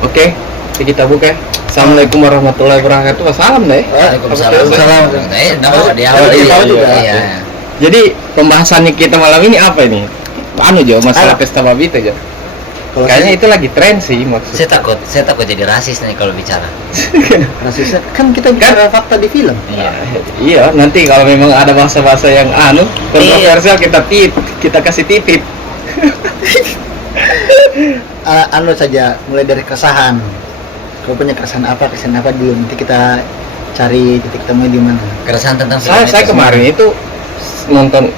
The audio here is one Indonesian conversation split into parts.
Oke, kita buka. Assalamualaikum warahmatullahi wabarakatuh. Salam deh. Waalaikumsalam. Nama di awal juga. Iya. Jadi pembahasannya kita malam ini apa ini? Anu Jo, masalah pesta babi itu Jo. Kayaknya itu lagi tren sih maksudnya. Saya takut jadi rasis nih kalau bicara. Rasisnya kan kita bicara fakta di film. Iya, nanti kalau memang ada bahasa-bahasa yang kontroversial kita kasih titip. Anu saja, mulai dari keresahan. Kalau punya keresahan apa dulu, nanti kita cari titik temu di mana. Keresahan tentang Saya kemarin itu nonton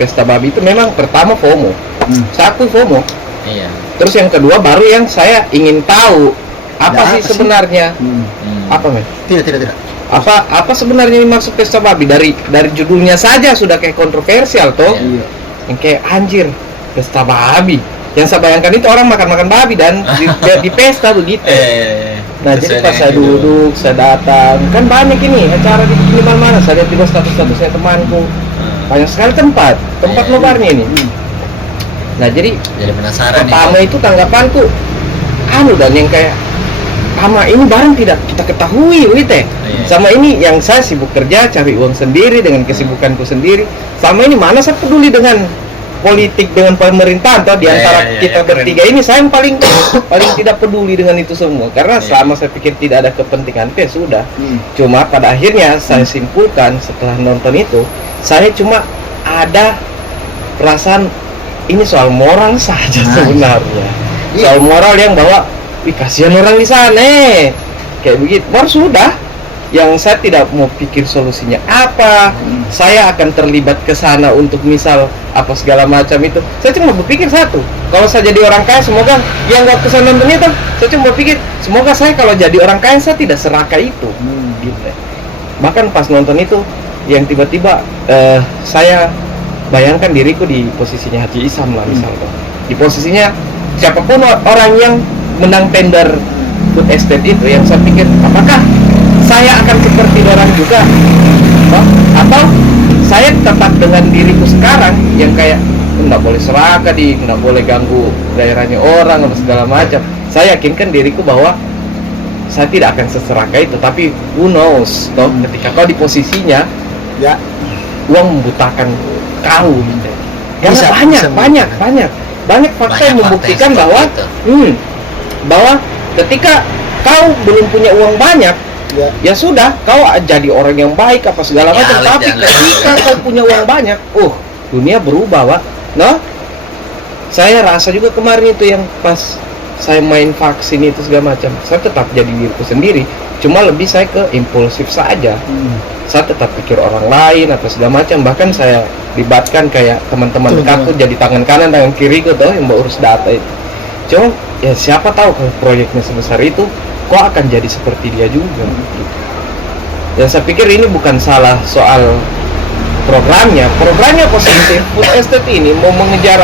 pesta babi itu memang pertama FOMO. Saya akui FOMO. Iya. Terus yang kedua baru yang saya ingin tahu apa sih sebenarnya? Apa men? Tidak. Apa sebenarnya yang maksud pesta babi? Dari judulnya saja sudah kayak kontroversial toh. Iya. Yang kayak anjir, pesta babi. Yang saya bayangkan itu orang makan babi dan di pesta begitu. Nah, jadi pas saya duduk, saya datang, kan banyak ini acara di mana-mana. Saya lihat juga status-statusnya temanku. Banyak sekali tempat nobarnya ini. Nah, jadi penasaran pertama itu tanggapanku dan yang kayak sama ini barang tidak kita ketahui teh. Sama ini yang saya sibuk kerja, cari uang sendiri dengan kesibukanku sendiri. Sama ini mana saya peduli dengan politik, dengan pemerintahan atau di antara kita bertiga ini saya yang paling tidak peduli dengan itu semua karena selama saya pikir tidak ada kepentingan sudah. Cuma pada akhirnya saya simpulkan setelah nonton itu saya cuma ada perasaan ini soal moral saja sebenarnya. Soal moral yang bahwa kasihan orang di sana kayak begitu. Baru sudah yang saya tidak mau pikir solusinya apa. Saya akan terlibat ke sana untuk misal apa segala macam itu. Saya cuma berpikir satu, kalau saya jadi orang kaya semoga yang waktu saya nonton itu saya cuma berpikir semoga saya kalau jadi orang kaya saya tidak serakah itu. Gitu. Bahkan pas nonton itu yang tiba-tiba saya bayangkan diriku di posisinya Haji Isam lah misalnya. Di posisinya siapapun orang yang menang tender food estate itu yang saya pikir apakah saya akan seperti orang juga atau saya tetap dengan diriku sekarang yang kayak nggak boleh serakah nggak boleh ganggu daerahnya orang atau segala macam. Saya yakinkan diriku bahwa saya tidak akan seserakah itu, tapi who knows toh ketika kau di posisinya uang membutakan kau gitu. Karena banyak fakta yang membuktikan bahwa bahwa ketika kau belum punya uang banyak ya sudah kau jadi orang yang baik apa segala macam, tapi ketika kau punya uang banyak dunia berubah Pak. Saya rasa juga kemarin itu yang pas saya main vaksin itu segala macam, saya tetap jadi diriku sendiri, cuma lebih saya ke impulsif saja. Saya tetap pikir orang lain atau segala macam, bahkan saya libatkan kayak teman-teman dekatku jadi tangan kanan tangan kiriku tuh yang urus data itu. Cuma ya siapa tahu kalau proyeknya sebesar itu kok akan jadi seperti dia juga gitu. Dan saya pikir ini bukan salah soal programnya positif. Food estate ini mau mengejar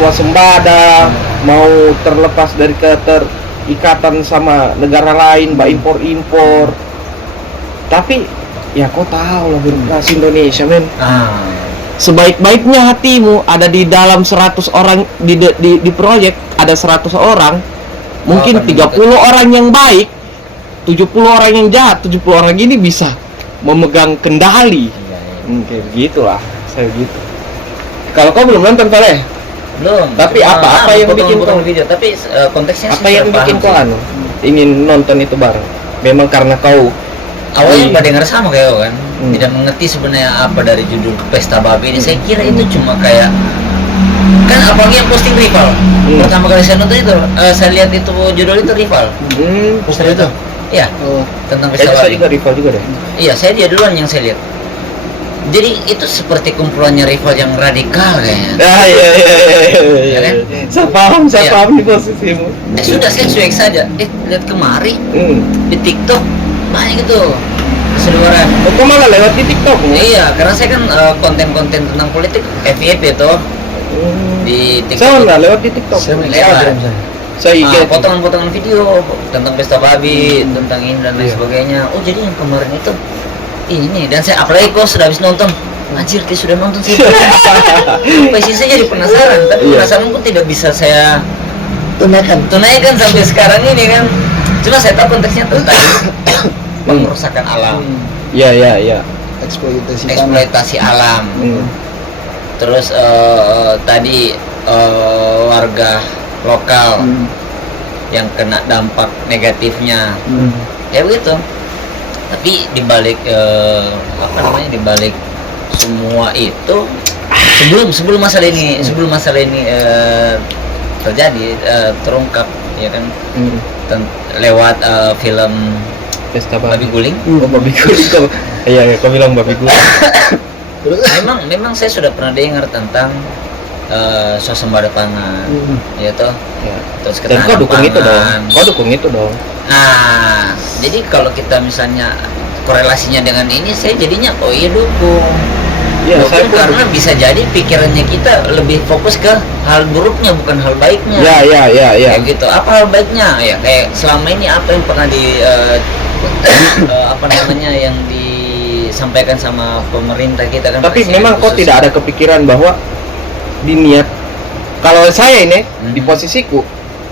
swasembada, mau terlepas dari keterikatan sama negara lain, impor. Tapi ya kau tahu lah birokrasi Indonesia men. Sebaik-baiknya hatimu ada di dalam 100 orang di proyek ada 100 orang, mungkin 30 orang yang baik, 70 orang yang jahat, 70 orang ini bisa memegang kendali. Kayak begitulah, saya gitu. Kalau kau belum nonton Valeh? Belum. Tapi apa yang bikin kau video? Tapi konteksnya apa yang bikin kau ingin nonton itu bareng? Memang karena kau awalnya nggak dengar sama kayak kan, tidak mengerti sebenarnya apa dari judul pesta babi ini. Saya kira itu cuma kayak kan apalagi yang posting rival. Pertama kali saya nonton itu, saya lihat itu judul itu rival. Poster itu? Iya. Tentang pesta babi. Saya juga rival juga deh. Iya, saya dia duluan yang saya lihat. Jadi itu seperti kumpulannya rival yang radikal kayaknya. Iya kan? Saya paham di posisimu. Sudah saya cuek saja. Lihat kemari di TikTok banyak gitu keseluruhan. Kok malah lewat di TikTok? Iya, karena saya kan konten-konten tentang politik FYP itu di TikTok. Saya nggak lewat di TikTok. Saya potongan-potongan video tentang pesta babi, tentang ini dan lain sebagainya. Jadi yang kemarin itu ini dan saya apalagi kok sudah habis nonton, anjir dia sudah nonton sih. Pasti saya jadi penasaran, tapi penasaran pun tidak bisa saya tunaikan sampai sekarang ini kan. Cuma saya tahu konteksnya tuh tadi pengerusakan alam, Iya. eksploitasi alam. Terus tadi warga lokal yang kena dampak negatifnya, ya begitu. Tapi dibalik dibalik semua itu, sebelum masalah ini terjadi, terungkap, ya kan, lewat film Pesta Babi Guling. Babi Guling. Iya, kau bilang Babi Guling. memang saya sudah pernah dengar tentang swasembada pangan, ya toh. Ya. Terus Dan ketahanan kau dukung itu dong. Nah, jadi kalau kita misalnya korelasinya dengan ini, saya jadinya oh iya dukung. Iya, saya Dukung karena bisa jadi pikirannya kita lebih fokus ke hal buruknya bukan hal baiknya. Ya. Kayak gitu. Apa hal baiknya? Ya kayak selama ini apa yang pernah yang disampaikan sama pemerintah kita kan. Tapi presiden memang kok khususnya. tidak ada kepikiran bahwa diniat, kalau saya ini di posisiku,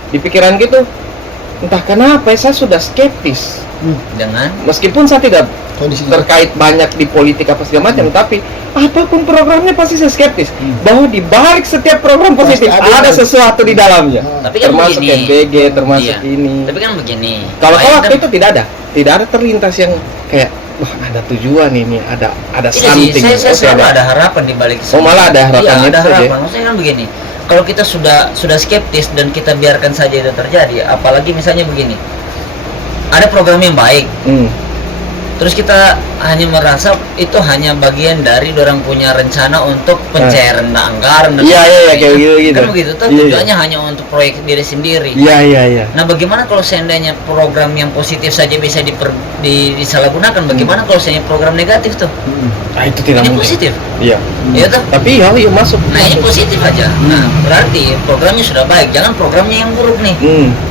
di pikiran gitu, entah kenapa saya sudah skeptis. Dengan Meskipun saya tidak Kondisi terkait banyak di politik apa segala macam, tapi apapun programnya pasti saya skeptis bahwa di balik setiap program positif Pasti ada. ada sesuatu di dalamnya. Tapi kan Termasuk begini. MBG, termasuk Iya. ini. Tapi kan begini. Kalau Bayangkan- waktu itu tidak ada terlintas yang kayak wah ada tujuan ini, ada Tidak sih, something. saya Oke, selalu ada harapan di balik Oh, malah ada Iya, harapannya ada itu saja. harapan. Maksudnya kan begini. Kalau kita sudah skeptis dan kita biarkan saja itu terjadi, apalagi misalnya begini. Ada program yang baik, terus kita hanya merasa itu hanya bagian dari orang punya rencana untuk pencairan anggaran dan Iya, sebagainya. kayak gitu. Kan begitu tuh, Iya, tujuannya hanya untuk proyek diri sendiri. Iya. Nah, bagaimana kalau seandainya program yang positif saja bisa disalahgunakan? Bagaimana kalau seandainya program negatif tuh? Ah, itu tidak Ini mungkin. positif. Iya. Ya tuh. Tapi ya masuk. Nah, ini positif aja. Nah, berarti programnya sudah baik. Jangan programnya yang buruk nih.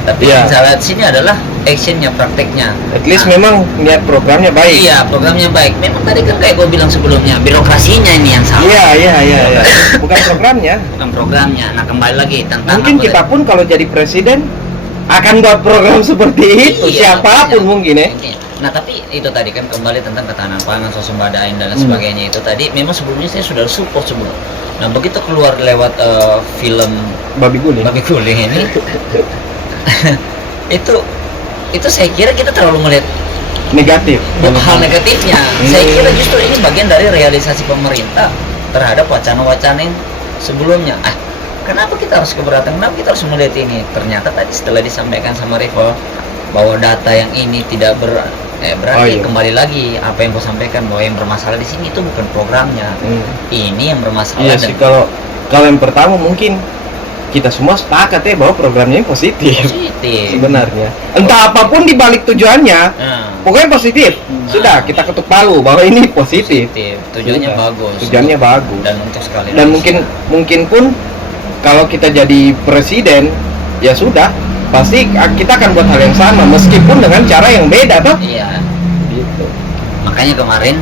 Tapi Iya. yang salah di sini adalah actionnya, prakteknya. At least Nah, memang niat programnya baik. iya, programnya baik. Memang tadi kan kayak gue bilang sebelumnya, birokrasinya ini yang salah. Iya. Bukan programnya. Bukan programnya. Nah, kembali lagi tentang Mungkin apa kita tadi? pun kalau jadi presiden akan buat program seperti itu, Iya, siapapun makanya. mungkin ya. Nah, tapi itu tadi kan kembali tentang ketahanan pangan, swasembadaan dan sebagainya itu tadi memang sebelumnya saya sudah support sebelum. Nah, begitu keluar lewat film Babi Guling. Babi Guling ini itu saya kira kita terlalu melihat Negatif. hal negatifnya. Saya kira justru ini bagian dari realisasi pemerintah terhadap wacana-wacana yang sebelumnya. Kenapa kita harus keberatan? Kenapa kita harus melihat ini? Ternyata tadi setelah disampaikan sama Rival bahwa data yang ini tidak berarti kembali lagi apa yang kau sampaikan bahwa yang bermasalah di sini itu bukan programnya. Ini yang bermasalah. Iya sih, kalau yang pertama mungkin kita semua sepakat ya bahwa programnya ini positif. Sebenarnya. Entah apapun di balik tujuannya, pokoknya positif. Sudah, kita ketuk palu bahwa ini positif. Tujuannya Sudah. bagus. Tujuannya bagus. Dan untuk sekali. Dan mungkin pun kalau kita jadi presiden, ya sudah, pasti kita akan buat hal yang sama meskipun dengan cara yang beda toh. Iya. Gitu. Makanya kemarin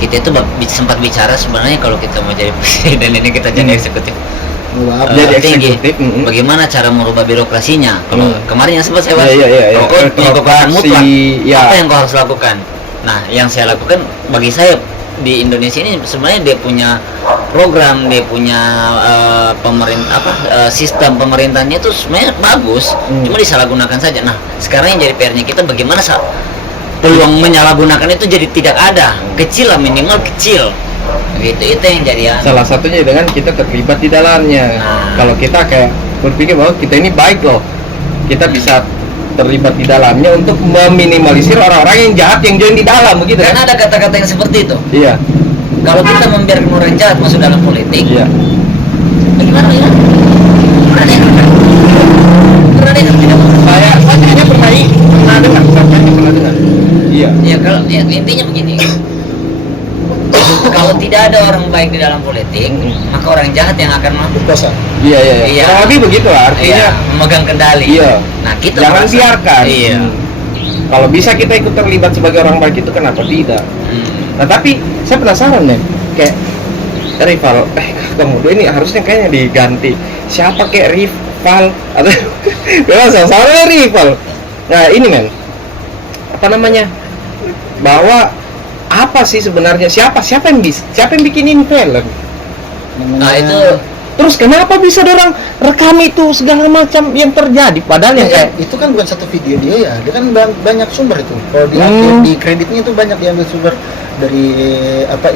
kita itu sempat bicara sebenarnya kalau kita mau jadi presiden ini kita jadi eksekutif. Jadi Tinggi. eksekutif. Bagaimana cara merubah birokrasinya? Kalau kemarin yang sempat saya bahas, Iya. kalau kau punya kekuasaan mutlak, ya. apa yang kau harus lakukan? Nah, yang saya lakukan bagi saya di Indonesia ini sebenarnya dia punya program, dia punya sistem pemerintahnya itu sebenarnya bagus, cuma disalahgunakan saja. Nah, sekarang yang jadi PR-nya kita bagaimana peluang menyalahgunakan itu jadi tidak ada, kecil lah, minimal kecil. Gitu, itu yang jadi salah satunya dengan kita terlibat di dalamnya. Kalau kita kayak berpikir bahwa kita ini baik loh, kita bisa terlibat di dalamnya untuk meminimalisir orang-orang yang jahat yang join di dalam begitu karena kan? ada kata-kata yang seperti itu. Iya. Kalau kita membiarkan orang jahat masuk dalam politik, Iya. bagaimana ya? Pernah dengar tidak? Saya kayaknya pernah dengar, pernah dengar. Iya. Ya kalau ya, intinya begini. Kalau tidak ada orang baik di dalam politik, maka orang jahat yang akan berkuasa. Iya. Iya. Kurang lebih begitu lah artinya. Memegang kendali. Iya. Nah, kita Jangan merasa- biarkan. Iya. Kalau bisa kita ikut terlibat sebagai orang baik itu kenapa tidak? Nah tapi saya penasaran nih, kayak rival, kamu ini harusnya kayaknya diganti. Siapa kayak rival atau memang sama-sama rival. Nah ini men, apa namanya, bahwa apa sih sebenarnya, siapa yang bikinin film? Nah itu Terus kenapa bisa orang rekam itu segala macam yang terjadi? Padahal yang kayak itu kan bukan satu video dia ya, dia kan banyak sumber itu. Kalau di akhir di kreditnya itu banyak diambil sumber dari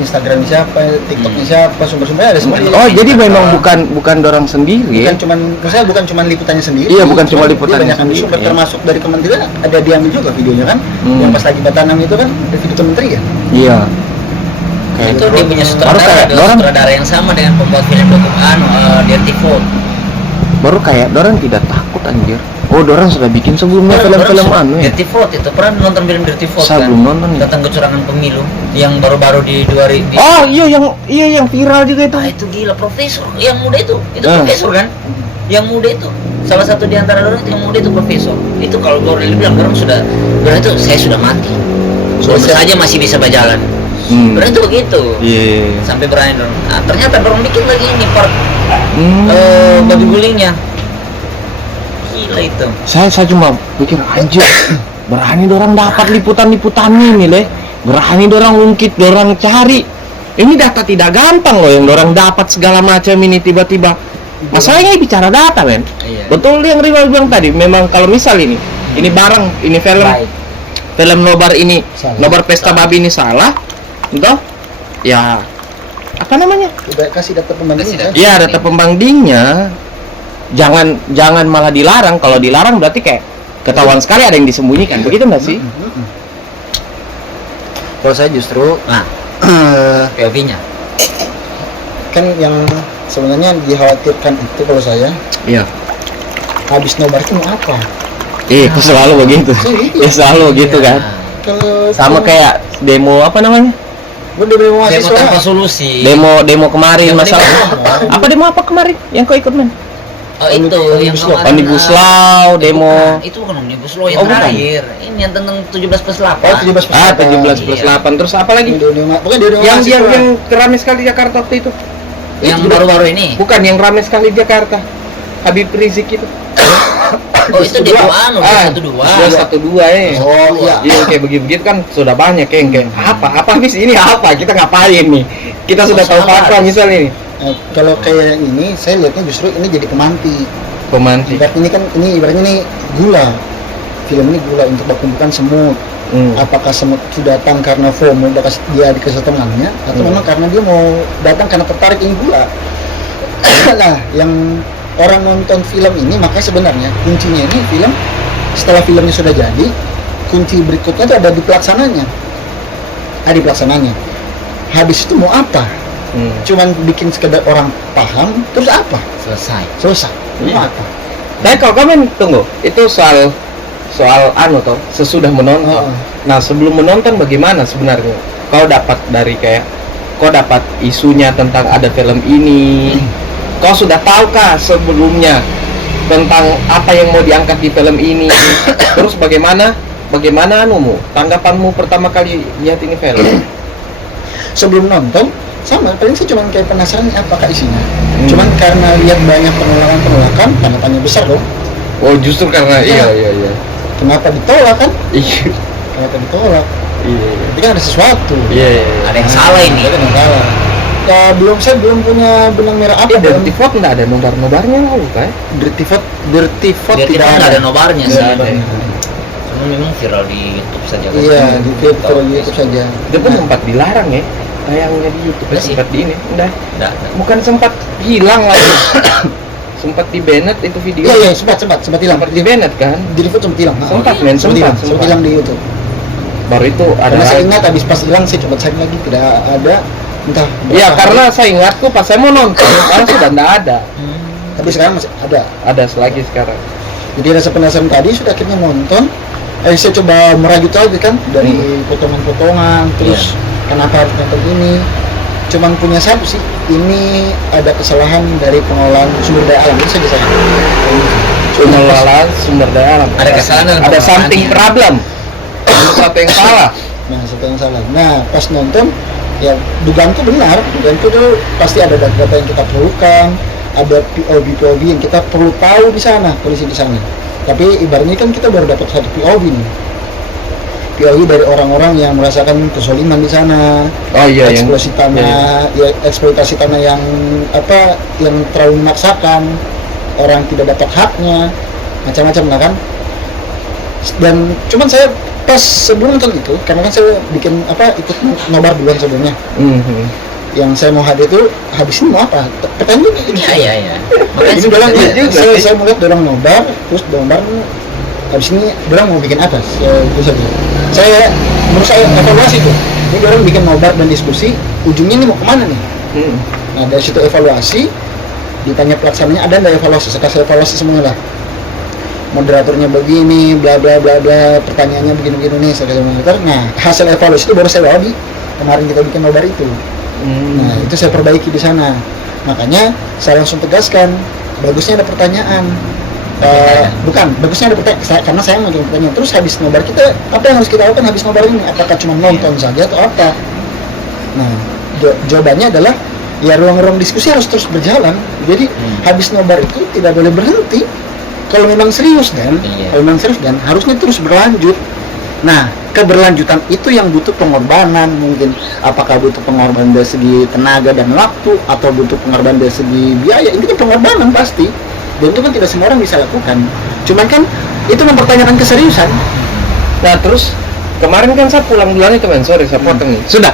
Instagram siapa, TikToknya siapa, sumber-sumbernya ada semua. oh jadi memang bukan dorang sendiri. Bukan cuma liputannya sendiri. Iya, bukan cuma Dia liputannya banyak ambil sumber, sendiri, iya. termasuk dari kementerian ada diambil juga videonya kan. Yang pas lagi Batanam itu kan ada video kementeri ya. Iya. itu dia punya Baru sutradara, kayak adalah dorang- sutradara yang sama dengan pembuat film Dirty Food. Baru kayak dorang tidak takut anjir. Oh, dorang sudah bikin sebelumnya film-film anu ya. Dirty Food itu pernah nonton film Dirty Food Saya kan? belum nonton ya. Tentang kecurangan pemilu yang baru-baru di 2000. Oh iya yang viral juga itu. Ah, itu gila, profesor yang muda itu Ah. profesor kan? Yang muda itu salah satu di antara orang itu yang muda itu profesor. Itu kalau Goril bilang orang sudah berarti saya sudah mati. Bonus saja masih bisa berjalan. Berarti itu begitu. Iya. Sampai berani dong. Nah, ternyata dorong bikin lagi ini part baju gulingnya. Gila itu. Saya cuma pikir anjir, berani dorang dapat liputan-liputan ini leh. Berani dorang ungkit, dorang cari. Ini data tidak gampang loh yang dorang dapat segala macam ini tiba-tiba. Masalahnya bicara data men. Iya. Betul yang Rival bilang tadi. Memang kalau misal ini barang, ini film, Baik. film nobar ini, Salah. nobar pesta babi ini salah, entah? Ya apa namanya? Udah kasih data pembandingnya. Kasih Iya, data pembandingnya. Jangan malah dilarang. Kalau dilarang berarti kayak ketahuan sekali ada yang disembunyikan. Begitu nggak sih? Kalau saya justru Nah, POV-nya. kan yang sebenarnya dikhawatirkan itu kalau saya Iya. habis nobar itu mau apa? Itu selalu begitu. Ya selalu begitu kan. Kalau Sama kayak demo apa namanya? udah demo Demo tanpa mahasiswa. solusi. Demo kemarin Demo masalah. demo. Apa demo apa kemarin yang kau ikut men? Oh itu yang Omnibus Law. kemarin. Omnibus Law, demo. Itu bukan Omnibus Law yang Oh, bukan. terakhir. Ini yang tentang 17+8. Oh, 17 Ah, 17+8. Terus apa lagi? Bukan demo Yang rame sekali Jakarta waktu itu. Yang baru-baru ini. Bukan yang rame sekali Jakarta. Habib Rizik itu. Oh itu demo anu, 212. 212 ya. Oh iya. Iya kayak begitu kan sudah banyak yang kayak apa habis ini apa kita ngapain nih, kita sudah tahu Masalah. fakta misalnya nih Kalau kayak yang ini saya lihatnya justru ini jadi pemantik. pemantik. Ibaratnya ini gula. Film ini gula untuk baku-bakukan semut. Apakah semut sudah datang karena FOMO bekas dia dikasih temannya atau memang karena dia mau datang karena tertarik ini gula. Nah, yang orang nonton film ini makanya sebenarnya kuncinya ini film setelah filmnya sudah jadi, kunci berikutnya itu ada di pelaksananya. Ada di pelaksananya. Habis itu mau apa? Cuman bikin sekedar orang paham, terus apa? Selesai. Mau apa? Tapi kalau kamu tunggu, itu soal anu toh, sesudah menonton. Nah, sebelum menonton bagaimana sebenarnya? Kau dapat dapat isunya tentang ada film ini. Kau sudah tahukah sebelumnya tentang apa yang mau diangkat di film ini? Terus bagaimana tanggapanmu pertama kali lihat ini film? Sebelum nonton, sama, paling sih cuman kayak penasaran apakah isinya. Cuman karena lihat banyak penolakan, tanda tanya besar dong. Oh, justru karena iya. Kenapa ditolak kan? Iya. Kenapa ditolak? Iya. Berarti kan ada sesuatu. Iya. Ada yang salah ini. Ada yang salah. Saya belum punya benang merah apa. Dirty Food nggak ada nobar-nobarnya lalu kan? Dirty Food Dia tidak tidak ada nobarnya sih. Tidak ada. Cuma memang viral di YouTube saja. kan. Iya, di YouTube saja. Dia pun sempat dilarang ya, tayangnya di YouTube. Udah sih. Sempat di ini, udah. Nggak. Bukan sempat hilang lagi. Sempat di banned itu video. Iya, sempat hilang. Sempat di banned kan? Dirty Food sempat hilang. Sempat, men, sempat. hilang di YouTube. Baru itu ada. Karena saya ingat habis pas hilang saya coba cari lagi tidak ada. Entah. Iya, berapa karena hari. saya ingatku pas saya mau nonton, sekarang sudah nggak ada. Tapi sekarang masih ada. Ada selagi sekarang. Jadi rasa penasaran tadi sudah akhirnya nonton. Saya coba merajut lagi kan dari potongan-potongan, terus kenapa harus nonton ini. Cuman punya satu sih, ini ada kesalahan dari pengelolaan sumber daya alam itu saja saya. Pengelolaan sumber daya alam. Ada kesalahan dalam Ada something pengelolaannya. problem. Ada satu yang salah. Nah, satu yang salah. Nah, pas nonton, ya dugaanku benar. Dugaanku tuh pasti ada data-data yang kita perlukan. ada POV yang kita perlu tahu di sana, polisi di sana. Tapi ibaratnya kan kita baru dapat satu POV nih. POV dari orang-orang yang merasakan kesoliman di sana, eksploitasi tanah, eksploitasi tanah yang terlalu memaksakan, orang tidak dapat haknya, macam-macam lah kan. Dan cuman saya pas sebelum nonton itu, karena kan saya bikin ikut nobar duluan sebelumnya. Yang saya mau hadir itu habis ini mau apa? Pertanyaan ini. Iya. Ini dorang saya melihat dorang nobar, terus nobar habis ini dorang mau bikin apa? Itu saja. Menurut saya evaluasi tuh. Ini dorang bikin nobar dan diskusi, ujungnya ini mau kemana nih? Nah dari situ evaluasi, ditanya pelaksananya ada nggak evaluasi? Saya kasih evaluasi semuanya lah. Moderatornya begini, bla bla bla bla, pertanyaannya begini nih, saya kasih moderator. Nah hasil evaluasi itu baru saya bawa di kemarin kita bikin nobar itu. Nah itu saya perbaiki di sana. Makanya saya langsung tegaskan, bagusnya ada pertanyaan. Bagusnya ada pertanyaan karena saya mau pertanyaan. Terus habis nobar kita, apa yang harus kita lakukan habis nobar ini? Apakah cuma nonton saja atau apa? Nah jawabannya adalah ya ruang-ruang diskusi harus terus berjalan. Jadi habis nobar itu tidak boleh berhenti. Kalau memang serius kan, harusnya terus berlanjut. Nah, keberlanjutan itu yang butuh pengorbanan mungkin. Apakah butuh pengorbanan dari segi tenaga dan waktu, atau butuh pengorbanan dari segi biaya? Ini kan pengorbanan pasti. Dan itu kan tidak semua orang bisa lakukan. Cuman kan itu mempertanyakan keseriusan. Nah, terus kemarin kan saya pulang duluan itu saya potong nih. Sudah.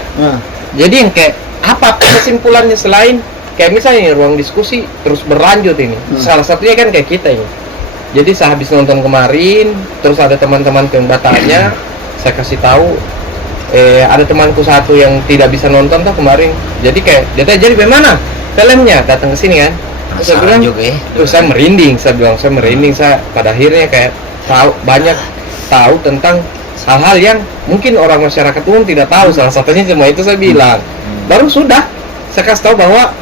Jadi yang kayak apa kesimpulannya selain kayak misalnya ruang diskusi terus berlanjut ini. Salah satunya kan kayak kita ini. Jadi saya habis nonton kemarin, terus ada teman-teman yang bertanya, saya kasih tahu, ada temanku satu yang tidak bisa nonton tuh kemarin. Jadi kayak dia tanya, jadi bagaimana filmnya? Datang ke sini kan? Terus saya bilang, terus saya merinding. Saya pada akhirnya kayak banyak tahu tentang hal-hal yang mungkin orang masyarakat umum tidak tahu. Salah satunya cuma itu saya bilang. Baru sudah, saya kasih tahu bahwa,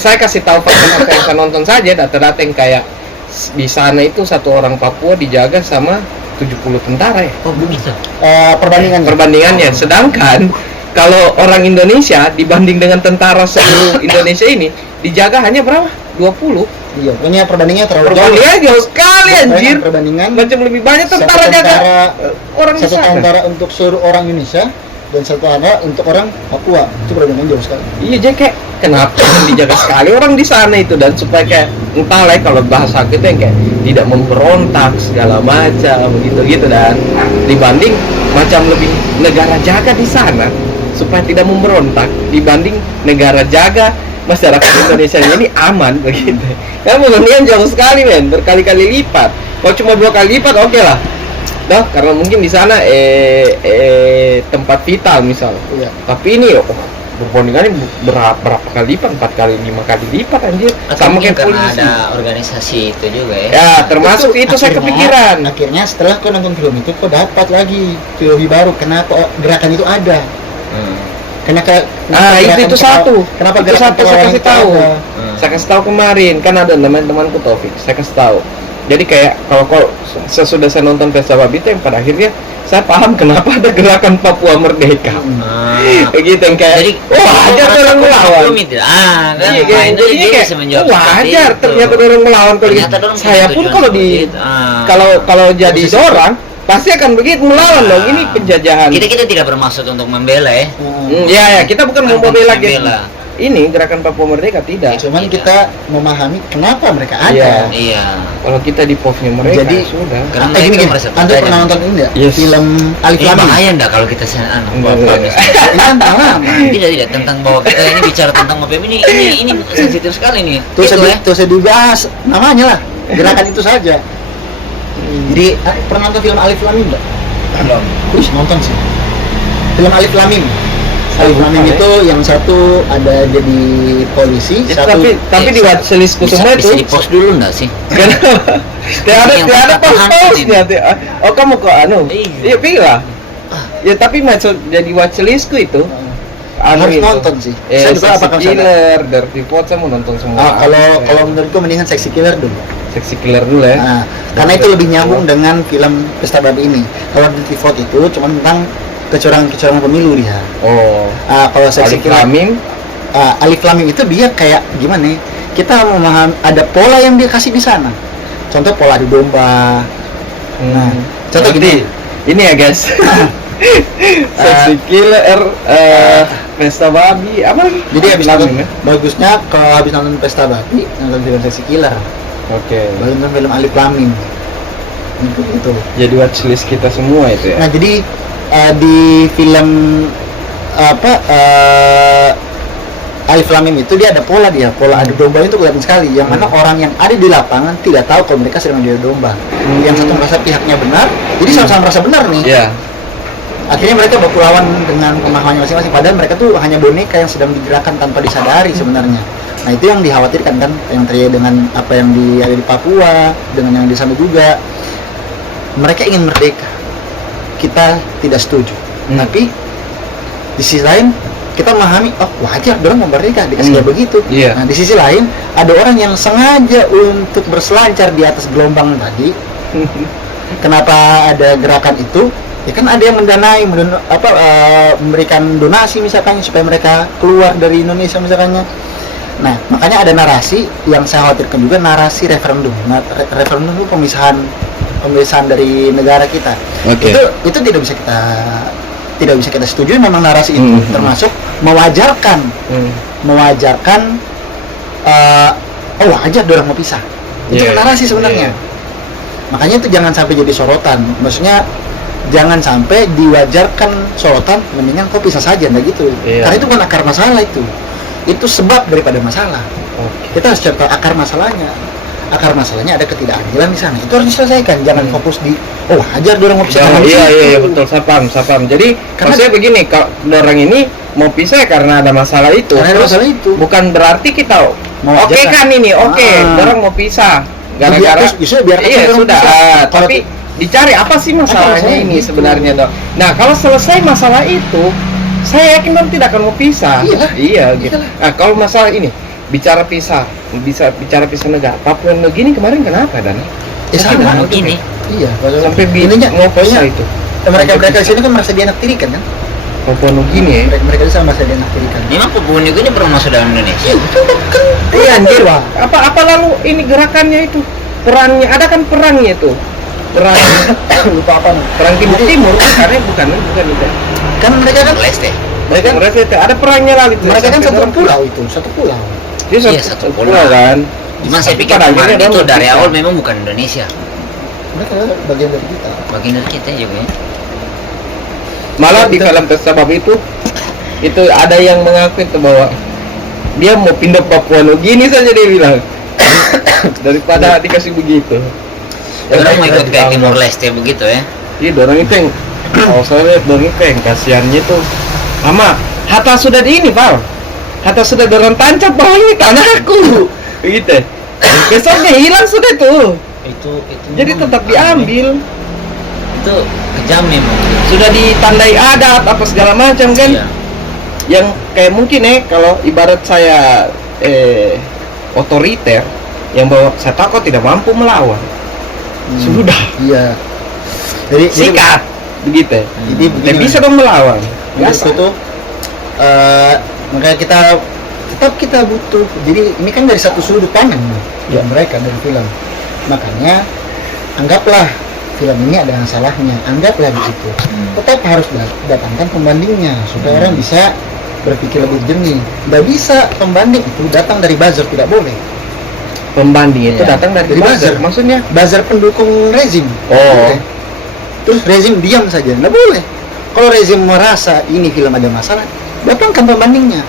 saya kasih tahu fakta yang saya nonton saja, data-data yang kayak di sana itu satu orang Papua dijaga sama 70 tentara ya. Oh begitu. Perbandingannya. Sedangkan kalau orang Indonesia dibanding dengan tentara seluruh Indonesia ini dijaga hanya berapa? 20. Iya, pokoknya perbandingannya terlalu jauh. Perbandingannya jauh sekali anjir. Perbandingan macam lebih banyak tentara jaga orang di sana. Satu tentara untuk seluruh orang Indonesia dan satu tentara untuk orang Papua. Itu perbandingan jauh sekali. Iya, jadi kayak kenapa dijaga sekali orang di sana itu, dan supaya kayak entah lah kalau bahasa kita yang kayak tidak memberontak segala macam gitu dan dibanding macam lebih negara jaga di sana supaya tidak memberontak dibanding negara jaga masyarakat Indonesia ini aman begitu. Kan perbandingan jauh sekali men, berkali-kali lipat. Kalau cuma 2 kali lipat oke lah. Karena mungkin di sana tempat vital misal. Iya. Tapi ini perbandingannya berapa kali lipat, 4 kali 5 kali lipat anjir. Sama kayak polisi. Ada organisasi itu juga ya. Ya, termasuk itu saya kepikiran. Akhirnya setelah kau nonton film itu kau dapat lagi teori baru kenapa gerakan itu ada. Kenapa itu satu. Kenapa itu satu saya kasih tahu. Saya kasih tahu kemarin, kan ada teman-temanku Taufik. Saya kasih tahu. Jadi kayak kalau sesudah saya nonton Pesta Babi itu yang pada akhirnya saya paham kenapa ada gerakan Papua Merdeka. Begitu yang kayak jadi wajar orang melawan. Jadi kayak wajar ternyata orang melawan. Saya pun kalau jadi seorang pasti akan begitu melawan dong. Ini penjajahan. Kita tidak bermaksud untuk membela ya. Ya kita bukan mau membela gitu. Ini gerakan Papua Merdeka tidak. Cuman kita memahami kenapa mereka ada. Iya. Kalau kita di posnya mereka jadi sudah. Karena ini Anda pernah nonton ini enggak? Yes. Film Alif Lam Mim. Bahaya enggak kalau kita tidak tentang bahwa kita ini bicara tentang MAPEM ini sensitif sekali nih. Terus saya dibahas namanya lah. Gerakan itu saja. Jadi pernah nonton film Alif Lam Mim enggak? Belum. Nonton sih. Film Alif Lam Mim. Alif Lam Mim itu yang satu ada jadi polisi, tapi di watchlistku semua itu bisa di-post dulu enggak sih? Tidak ada post-postnya. Oh kamu kok iya pilih lah. Ya tapi maksud jadi watchlistku itu harus nonton sih. Saya juga apakah Killer, Dirty Vote saya mau nonton semua. Kalau menurutku mendingan Sexy Killer dulu. Sexy Killer dulu ya. Karena itu lebih nyambung dengan film Pesta Babi ini. Kalau Dirty Vote itu cuma tentang kecurangan pemilu dia. Kalau Sexy Killer Alif Lam Mim itu dia kayak gimana ya? Kita memahami ada pola yang dia kasih di sana. Contoh pola adu domba. Nah, contoh Berarti, gini. ini ya guys. Sesi killer, pesta babi, apa lagi? Jadi habis Lam nonton, Mim, ya? bagusnya kalau habis nonton Pesta Babi, nonton film Sesi Killer, Oke. baru nonton film Alif Lam Mim. Gitu. Jadi watchlist kita semua itu ya. Nah, jadi di film Alif Lam Mim itu dia ada pola adu domba itu kelihatan sekali. Yang mana orang yang ada di lapangan tidak tahu kalau mereka sedang adu domba. Yang satu merasa pihaknya benar, jadi sama-sama merasa benar nih. Iya. Akhirnya mereka baku lawan dengan pemahamannya masing-masing. Padahal mereka tuh hanya boneka yang sedang digerakkan tanpa disadari sebenarnya. Nah, itu yang dikhawatirkan kan, yang terjadi dengan apa yang ada di Papua, dengan yang di sana juga. Mereka ingin merdeka. Kita tidak setuju. Tapi di sisi lain kita memahami, oh wajar orang mau merdeka dikasih kayak begitu. Iya. Nah, di sisi lain ada orang yang sengaja untuk berselancar di atas gelombang tadi. Kenapa ada gerakan itu? Ya kan ada yang mendanai, memberikan donasi misalkan supaya mereka keluar dari Indonesia misalkannya. Nah, makanya ada narasi yang saya khawatirkan juga, narasi referendum. Nah, referendum itu pemisahan dari negara kita. Oke. Itu tidak bisa kita setujui memang narasi itu, termasuk mewajarkan oh wajar orang mau pisah. Itu Yeah. narasi sebenarnya. Makanya itu jangan sampai jadi sorotan. Maksudnya jangan sampai diwajarkan sorotan, mendingan kok pisah saja, enggak gitu. Yeah. Karena itu bukan akar masalah itu sebab daripada masalah. Oke. Kita harus cari tahu akar masalahnya. Akar masalahnya ada ketidakadilan di sana. Itu harus diselesaikan. Jangan fokus di wajar orang mau pisah. Iya betul, saya paham. Jadi Karena- maksudnya begini, kalau orang ini mau pisah karena ada masalah itu. Karena ada Terus masalah itu. bukan berarti kita Mewajarkan. kan ini, orang mau pisah gara-gara biarkan iya orang sudah, pisah. tapi dicari apa sih masalahnya masalahnya ini itu? sebenarnya dok. Nah kalau selesai masalah itu, saya yakin dong tidak akan mau pisah. Iyalah. Iya gitu. Iyalah. Nah kalau masalah ini bicara pisah negara. Papua Nugini kemarin kenapa dan? Sama Begini. Iya, Sampai ininya mau pisah pokoknya itu. mereka di sini kan merasa dianaktirikan kan? Papua Nugini ya. Mereka di sana merasa dianaktirikan. Memang Papua New Guinea pernah masuk dalam Indonesia. Iya anjir. Apa lalu ini gerakannya itu? Perangnya ada kan perangnya itu. Perang Lupa apa nih? perang timur karena bukan itu. Kan mereka kan Leste. Mereka itu ada perangnya lalu itu. mereka kan Sampai satu orang- pulau itu, satu pulau. Dia Iya, satu pulau. kan. Cuma saya Tapi pikir pada kemarin akhirnya itu dia dari berpisah. awal memang bukan Indonesia. Mereka bagian dari kita. Bagian dari kita juga ya. Malah di Kita- film Pesta Babi itu ada yang mengaku itu bahwa dia mau pindah Papua Nugini saja dia bilang daripada dikasih begitu. Orang mau ikut kayak Timor Leste begitu ya. Iya, dorong itu yang kalau saya lihat dorong itu yang kasihannya tuh sama Hatta sudah di ini, Pak. Hatta sudah dorong tancap bahwa ini tanahku. Begitu. Besoknya hilang sudah tuh. Itu Jadi memang tetap aneh. diambil. Itu kejam memang. Sudah ditandai adat apa segala macam kan. Iya. Yang kayak mungkin kalau ibarat saya otoriter yang bahwa saya takut tidak mampu melawan. Sudah. Iya. Jadi Sikat. Begitu. Jadi Dan begini. bisa dong melawan. Biasa tuh makanya kita butuh. Jadi ini kan dari satu sudut pandang ya mereka dari film. Makanya anggaplah film ini ada masalahnya, anggaplah di situ. Tetap harus datangkan pembandingnya supaya orang bisa berpikir lebih jernih. Nggak bisa pembanding itu datang dari buzzer, tidak boleh. Pembanding itu Iya. datang dari Dari buzzer. buzzer. Maksudnya? Buzzer pendukung rezim. Oh. Terus rezim diam saja, nggak boleh. Kalau rezim merasa ini film ada masalah, datangkan pembandingnya.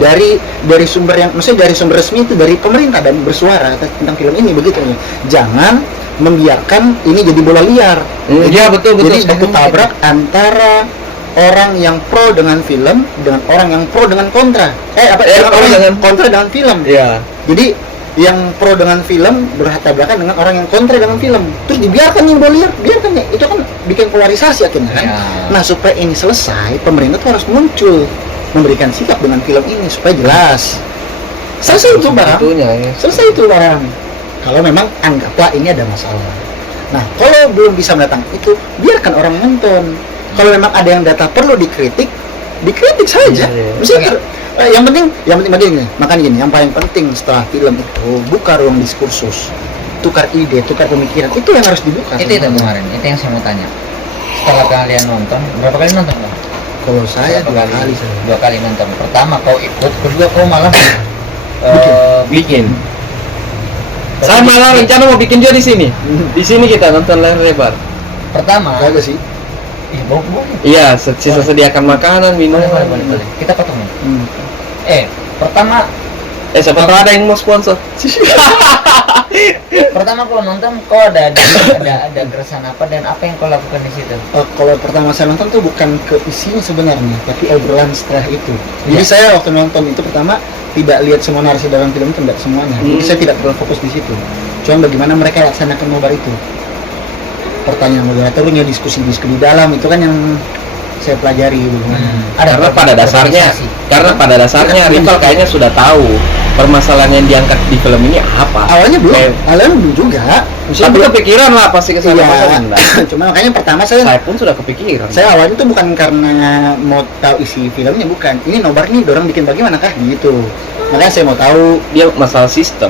Dari sumber yang, maksudnya dari sumber resmi itu dari pemerintah dan bersuara tentang film ini begitu ya. Jangan membiarkan ini jadi bola liar. Iya betul. Jadi Saya baku tabrak antara orang yang pro dengan film dengan orang yang pro dengan kontra. Dengan pro orang yang dengan- kontra dengan film. Iya. Jadi yang pro dengan film bertabrakan dengan orang yang kontra dengan film. Terus dibiarkan yang bola liar, biarkan ya. Itu kan bikin polarisasi akhirnya kan. Ya. Nah, supaya ini selesai, pemerintah tuh harus muncul memberikan sikap dengan film ini supaya jelas. Selesai itu barang. Tentunya ya. Selesai itu barang. Kalau memang anggaplah ini ada masalah. Nah, kalau belum bisa mendatang itu, biarkan orang nonton. Kalau memang ada yang data perlu dikritik saja. Iya. Misalnya yang penting begini, makanya gini, yang paling penting setelah film itu buka ruang diskursus, tukar ide, tukar pemikiran, itu yang harus dibuka. Itu kemarin, itu yang saya mau tanya. Setelah kalian nonton, berapa kali nonton Bang? Kalau saya Berapa dua kali saya. 2 kali nonton. Pertama kau ikut, kedua kau malah bikin. Saya malah rencana mau bikin juga di sini. Di sini kita nonton layar lebar. Pertama, Kagak sih. boleh. Iya, sisa sediakan makanan, minuman. Boleh. Kita potong nih. Pertama Siapa tahu ada yang mau sponsor. kau nonton, kau ada keresahan apa dan apa yang kau lakukan di situ? Kalau pertama saya nonton tuh bukan ke isinya sebenarnya, tapi obrolan setelah itu. Jadi Iya. saya waktu nonton itu pertama tidak lihat semua narasi dalam film itu, tidak semuanya. Jadi saya tidak terlalu fokus di situ. Cuma bagaimana mereka laksanakan nobar itu. Pertanyaan moderatornya, diskusi di dalam itu kan yang saya pelajari gitu. Karena pada dasarnya Rival kayaknya sudah tahu permasalahan yang diangkat di film ini apa. Awalnya belum juga. Tapi kepikiran lah pasti kesana Iya. Cuma makanya pertama saya pun sudah kepikiran. Saya awalnya tuh bukan karena mau tahu isi filmnya, bukan. Ini nobar nih, dorang bikin bagaimana kah gitu. Makanya saya mau tahu Dia masalah sistem.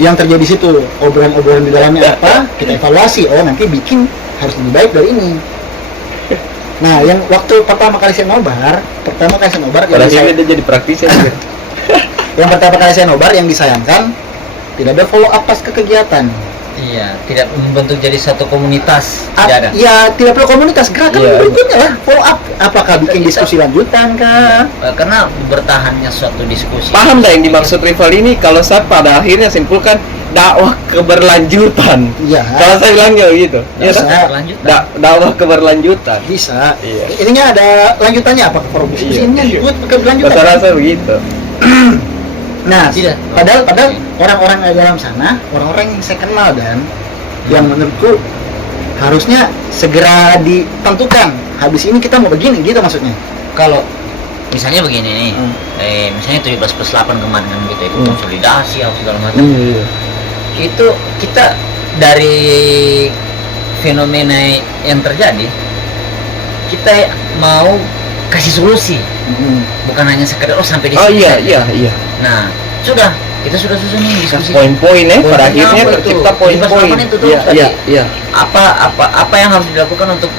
yang terjadi situ, obrolan-obrolan di dalamnya apa, kita evaluasi. Oh nanti bikin harus lebih baik dari ini. Nah, yang waktu pertama kali saya nobar Pada akhirnya dia jadi praktisi. yang pertama kali saya nobar yang disayangkan tidak ada follow up pas ke kegiatan. Iya, tidak membentuk jadi satu komunitas. Tidak ada. Ya, tidak perlu komunitas, gerakan Iya. berikutnya lah, follow up. Apakah bikin diskusi lanjutan kah? Karena bertahannya suatu diskusi. Paham dah yang dimaksud Rival ini. Kalau saya pada akhirnya simpulkan dakwah keberlanjutan. Iya. Kalau saya bilang gitu. Iya Bisa. dah? Berlanjutan. Dakwah keberlanjutan. Bisa. Iya. Ininya ada lanjutannya apa? Forum diskusi ininya dibuat keberlanjutan. Saya rasa begitu. Nah, Tidak. padahal orang-orang di dalam sana, orang-orang yang saya kenal dan yang menurutku harusnya segera ditentukan. Habis ini kita mau begini gitu maksudnya. Kalau misalnya begini nih, misalnya 17+8 kemarin kan gitu, itu konsolidasi atau segala macam. Itu kita dari fenomena yang terjadi, kita mau kasih solusi, bukan hanya sekedar sampai di Oh sini iya, saja. iya. Nah, kita sudah susun nih diskusi. Poin-poin pada Poin-poinnya akhirnya apa tercipta itu? poin-poin. 17+8 itu tuh Iya, tadi. iya. Apa yang harus dilakukan untuk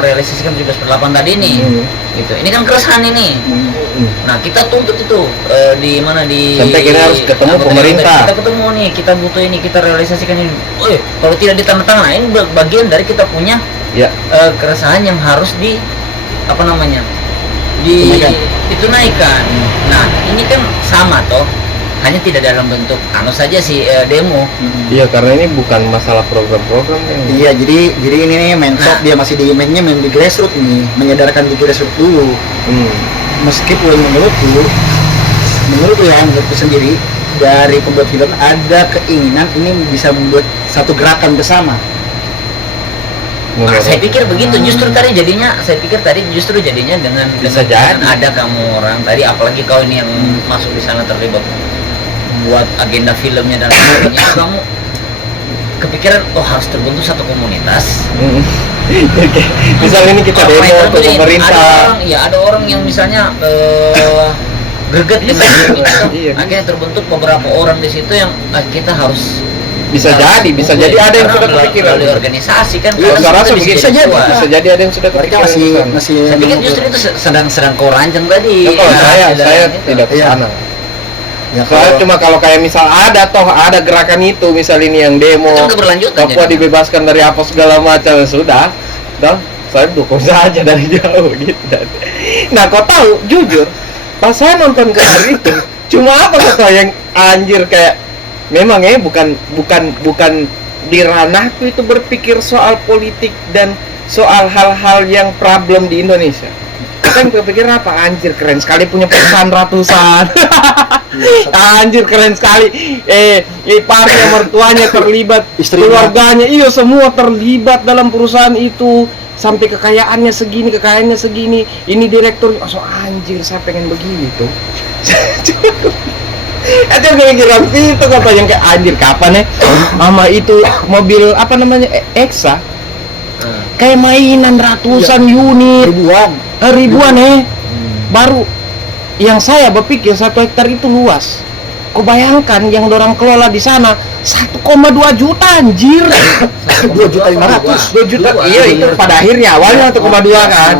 merealisasikan 17+8 tadi nih? Gitu. Ini kan keresahan ini. Nah, kita tuntut itu di mana di Sampai kita harus ketemu pemerintah. Kita ketemu nih, kita butuh ini, kita realisasikan ini. Kalau tidak ditandatangani, nah ini bagian dari kita punya Ya. keresahan yang harus ditunaikan. Nah, ini kan sama toh, hanya tidak dalam bentuk saja sih demo. Iya, karena ini bukan masalah program-program ini. Iya, jadi ini nih main shop, dia masih di mainnya main di grassroots ini, menyadarkan di grassroots dulu. Meskipun menurutku sendiri dari pembuat film ada keinginan ini bisa membuat satu gerakan bersama. Saya pikir begitu, justru tadi jadinya dengan Bisa dengan jadi. ada kamu orang tadi, apalagi kau ini yang masuk di sana terlibat buat agenda filmnya dan sebagainya, kamu kepikiran harus terbentuk satu komunitas. Misalnya ini kita demo ke pemerintah. Ada orang yang misalnya greget dengan itu, Iya. akhirnya terbentuk beberapa orang di situ yang kita harus Bisa jadi ada yang sudah kepikiran. melalui organisasi kan. Iya, karena saya rasa itu begitu. jadi kuat. Bisa jadi ada yang sudah Mereka kepikiran. masih Saya pikir justru itu sedang kau rancang tadi. Ya, kalau saya itu. tidak ke Iya. sana. Ya, Soalnya cuma kalau kayak misal ada gerakan itu, misal ini yang demo Itu kan keberlanjutan Papua jadi. dibebaskan dari apa segala macam, sudah, saya dukung saja dari jauh gitu. Nah, kau tahu, jujur, pas saya nonton gambar itu, cuma apa kata yang anjir kayak, memang bukan di ranahku itu berpikir soal politik dan soal hal-hal yang problem di Indonesia. Kan berpikir apa, anjir keren sekali punya perusahaan ratusan. Anjir keren sekali. Iparnya, mertuanya terlibat, Istrinya. keluarganya, iya semua terlibat dalam perusahaan itu. Sampai kekayaannya segini. Ini direktur, anjir saya pengen begitu. Itu kepikiran situ kata yang kayak anjir kapan ya? Mama itu mobil apa namanya? Exa. Kayak mainan ratusan unit. ribuan. Ribuan baru yang saya berpikir 1 hektar itu luas. Kau bayangkan yang dorang kelola di sana 1,2 juta anjir. 2.500.000. 2 juta. Iya itu pada akhirnya awalnya 1,2 kan.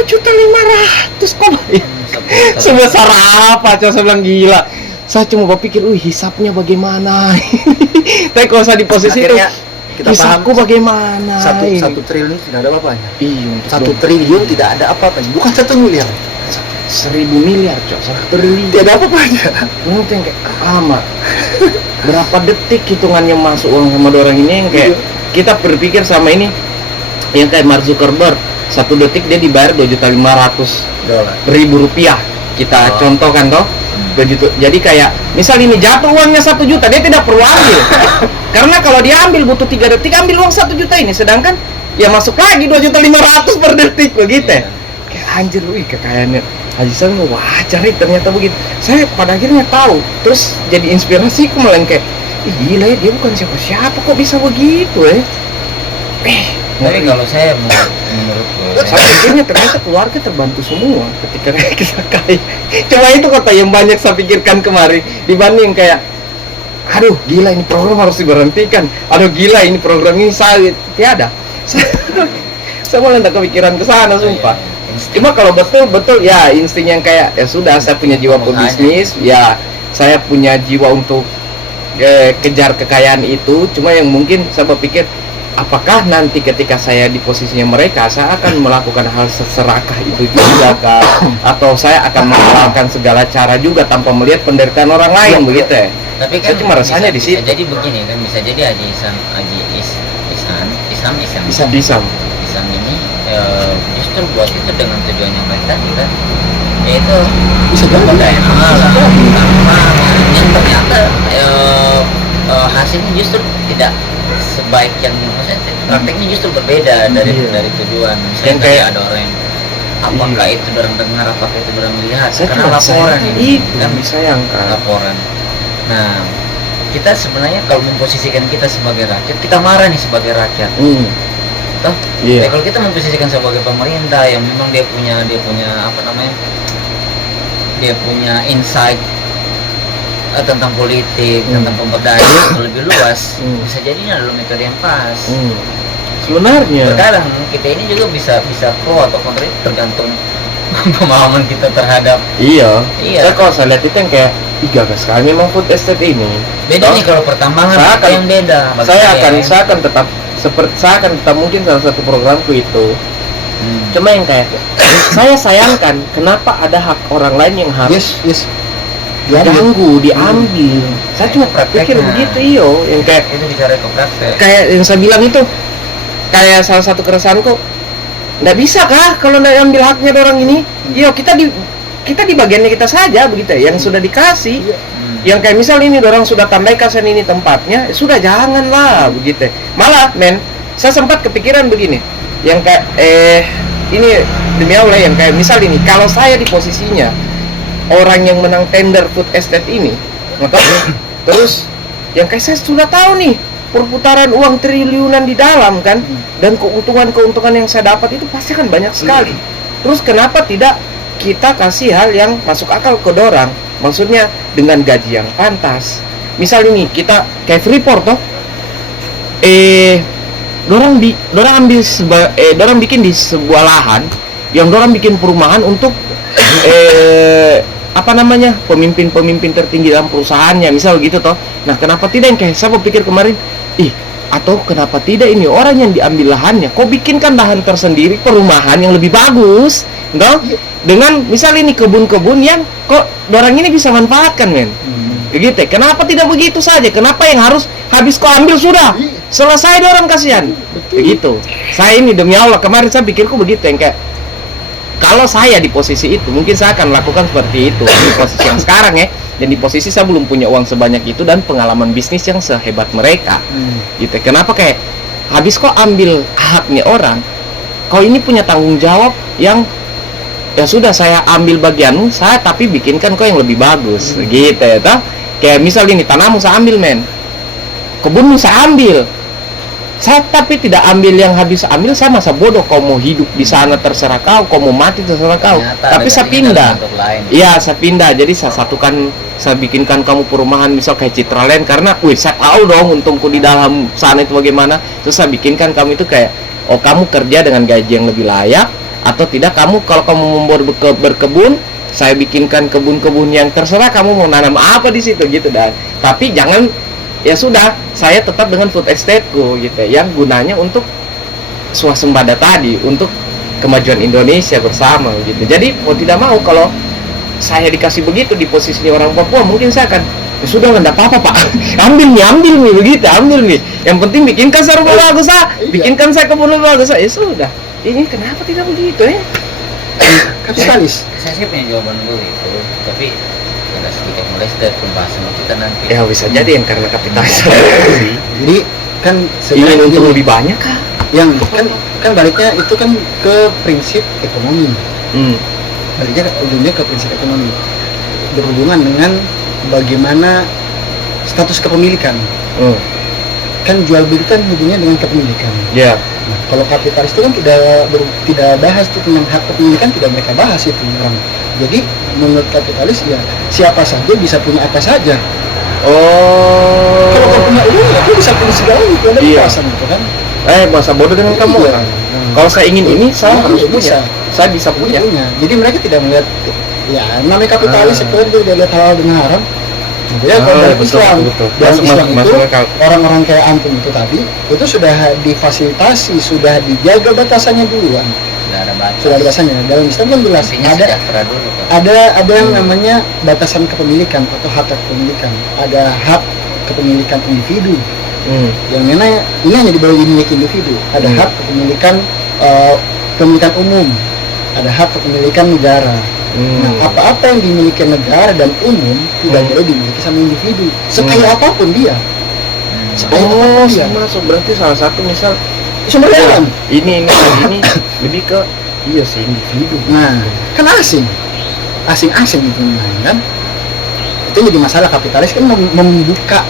2.500.000 kok. Sebesar apa? Coba saya bilang gila. Saya cuma berpikir, hisapnya bagaimana? Tapi kalau saya di posisi itu, kita hisapku paham, bagaimana? 1 triliun tidak ada apa-apanya. Iya, 1 triliun tidak ada apa-apa, bukan 1 miliar. 1.000 miliar, Cok. 1 triliun. Tidak ada apa-apanya. Nanti yang kayak amat. Berapa detik hitungannya masuk uang sama orang ini yang kayak kita berpikir sama ini yang kayak Mark Zuckerberg 1 detik dia dibayar 2.500.000 rupiah. Kita contohkan toh. 2 juta. Jadi kayak misal ini jatuh uangnya 1 juta, dia tidak perlu ambil. Karena kalau dia ambil butuh 3 detik ambil uang 1 juta ini, sedangkan ya masuk lagi 2.500.000 per detik begitu. Kayak anjir, kekayaannya Haji Salim wajar ternyata begitu. Saya pada akhirnya tahu, terus jadi inspirasiku malah kayak gila ya, dia bukan siapa-siapa kok bisa begitu Tapi kalau saya menurutku saya pikirnya ternyata keluarga terbantu semua ketika kita kaya. Cuma itu kata yang banyak saya pikirkan kemarin dibanding kayak aduh gila ini program harus diberhentikan, aduh gila ini program ini saya tiada. Saya malah tak kepikiran ke sana sumpah. Cuma kalau betul ya insting yang kayak ya sudah saya punya jiwa pebisnis, ya saya punya jiwa untuk kejar kekayaan itu. Cuma yang mungkin saya berpikir apakah nanti ketika saya di posisinya mereka saya akan melakukan hal seserakah itu juga kah? Atau saya akan menghalalkan segala cara juga tanpa melihat penderitaan orang lain begitu ya? Tapi kan saya cuma rasanya di situ. Bisa jadi begini kan, bisa jadi Isam ini justru buat itu dengan tujuan yang baik tadi kan, yaitu Bisa jadi. kayak yang ternyata hasilnya justru tidak sebaik yang maksudnya prakteknya justru berbeda dari tujuan. Misalnya kayak ada orang yang apakah itu orang dengar, apakah itu orang lihat, karena laporan ini kan disayangkan laporan. Nah, kita sebenarnya kalau memposisikan kita sebagai rakyat, kita marah nih sebagai rakyat. Toh, kalau kita memposisikan sebagai pemerintah yang memang dia punya apa namanya, dia punya insight tentang politik, tentang pemberdayaan yang lebih luas, bisa jadi ini adalah metode yang pas. Sebenarnya Terkadang kita ini juga bisa pro atau kontra, tergantung pemahaman kita terhadap. Iya. Saya kalau saya lihat itu yang kayak gagas sekali memang food estate ini. Beda nih kalau pertambangan yang beda. Saya akan tetap mungkin salah satu programku itu. Cuma yang kayak saya sayangkan kenapa ada hak orang lain yang harus diganggu, diambil. Saya cuma pikir begitu yang kayak itu bicara ke praktek. Kayak yang saya bilang itu kayak salah satu keresahanku, nggak bisa kah kalau nggak ambil haknya orang ini? Kita di bagiannya kita saja begitu ya, yang sudah dikasih. Yang kayak misal ini orang sudah tandai kasan ini tempatnya, sudah janganlah begitu. Malah saya sempat kepikiran begini, yang kayak ini demi Allah yang kayak misal ini, kalau saya di posisinya orang yang menang tender food estate ini, terus yang kayak saya sudah tahu nih perputaran uang triliunan di dalam kan, dan keuntungan yang saya dapat itu pasti kan banyak sekali. Terus kenapa tidak kita kasih hal yang masuk akal ke dorang, maksudnya dengan gaji yang pantas. Misal ini kita kayak Freeport toh, dorang bikin di sebuah lahan yang dorang bikin perumahan untuk apa namanya, pemimpin tertinggi dalam perusahaannya, misal gitu toh. Nah kenapa tidak yang kayak saya pikir kemarin, atau kenapa tidak ini orang yang diambil lahannya kok bikinkan lahan tersendiri perumahan yang lebih bagus toh, dengan misal ini kebun-kebun yang kok orang ini bisa manfaatkan begitu. Kenapa tidak begitu saja? Kenapa yang harus habis kok ambil sudah selesai orang, kasihan begitu. Saya ini demi Allah kemarin saya pikirku begitu yang kayak kalau saya di posisi itu mungkin saya akan lakukan seperti itu di posisi yang sekarang ya. Dan di posisi saya belum punya uang sebanyak itu dan pengalaman bisnis yang sehebat mereka gitu. Kenapa kayak habis kok ambil haknya orang, kau ini punya tanggung jawab yang ya sudah saya ambil bagianmu, saya tapi bikinkan kau yang lebih bagus gitu ya toh. Kayak misal ini tanahmu saya ambil kebunmu saya ambil, Saya tapi tidak ambil yang habis ambil, saya masa bodoh. Kau mau hidup di sana terserah kau mau mati terserah kau. Ternyata Tapi saya negara ini pindah. dalam bentuk lain. Iya, saya pindah. Jadi saya satukan, saya bikinkan kamu perumahan misal kayak Citraland, karena saya tahu dong untungku di dalam sana itu bagaimana. Terus saya bikinkan kamu itu kayak, oh kamu kerja dengan gaji yang lebih layak, atau tidak kamu kalau kamu mau berkebun, saya bikinkan kebun-kebun yang terserah kamu mau nanam apa di situ gitu. Dan tapi jangan, ya sudah, saya tetap dengan food estate-ku gitu, yang gunanya untuk swasembada tadi, untuk kemajuan Indonesia bersama gitu. Jadi mau tidak mau kalau saya dikasih begitu di posisi orang Papua, mungkin saya akan, ya sudah nggak apa-apa Pak, ambil nih begitu, ambil nih. Yang penting bikinkan saya rumah bagus, bikinkan saya kebun bagus, ya sudah. Ini kenapa tidak begitu ya? Kapitalis. Saya sih punya jawaban dulu itu, tapi agak sedikit meleset pembahasan kita nanti. Ya bisa jadi yang karena kapitalis. Jadi kan Ingin untung lebih banyak kah? yang kan baliknya itu kan ke prinsip ekonomi. Baliknya ujungnya ke prinsip ekonomi, berhubungan dengan bagaimana status kepemilikan. Kan jual beli kan hubungannya dengan kepemilikan. Ya. Nah, kalau kapitalis itu kan tidak bahas tuh tentang hak kepemilikan, tidak mereka bahas itu orang. Jadi menurut kapitalis ya siapa saja bisa punya apa saja. Kalau kau punya uang ya kau bisa punya segala itu, ada kekuasaan itu kan. Masa bodoh dengan kamu orang. Kalau saya ingin ini, saya harus punya. Saya bisa punya. Jadi mereka tidak melihat, ya namanya kapitalis itu dia lihat halal dengan haram. Ya kalau dalam Islam, dalam Islam itu orang-orang kayak antum itu tadi itu sudah difasilitasi, sudah dijaga batasannya duluan. Sudah ada batasannya. Dalam Islam kan jelas ada yang namanya batasan kepemilikan atau hak kepemilikan. Ada hak kepemilikan individu. Yang mana ini hanya dimiliki individu. Ada hak kepemilikan kepemilikan umum. Ada hak kepemilikan negara. Nah, apa-apa yang dimiliki negara dan umum tidak boleh dimiliki sama individu, sekaya apapun dia. Masuk berarti salah satu misal sumber daya alam. Ini lebih ke sih individu. Nah, kan asing itu kan. Itu jadi masalah kapitalis kan membuka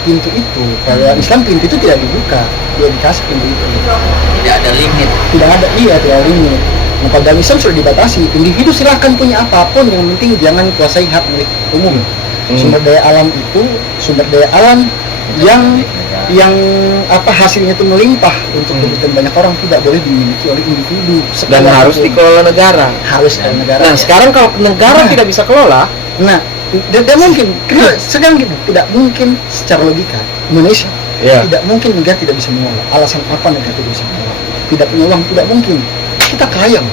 pintu itu. Kalau Islam pintu itu tidak dibuka, dia dikasih pintu itu. Tidak ada limit. Tidak ada limit. Nah, pada Islam sudah dibatasi, individu silahkan punya apapun, yang penting jangan kuasai hak milik umum. Sumber daya alam itu sumber daya alam yang hasilnya itu melimpah untuk kebutuhan banyak orang, tidak boleh dimiliki oleh individu. Dan harus dikelola negara. Nah, sekarang kalau negara tidak bisa kelola, tidak mungkin. Sekarang gitu, tidak mungkin secara logika Indonesia. Tidak mungkin negara tidak bisa mengelola. Alasan apa negara tidak bisa mengelola? Tidak punya uang, tidak mungkin. Kita kaya.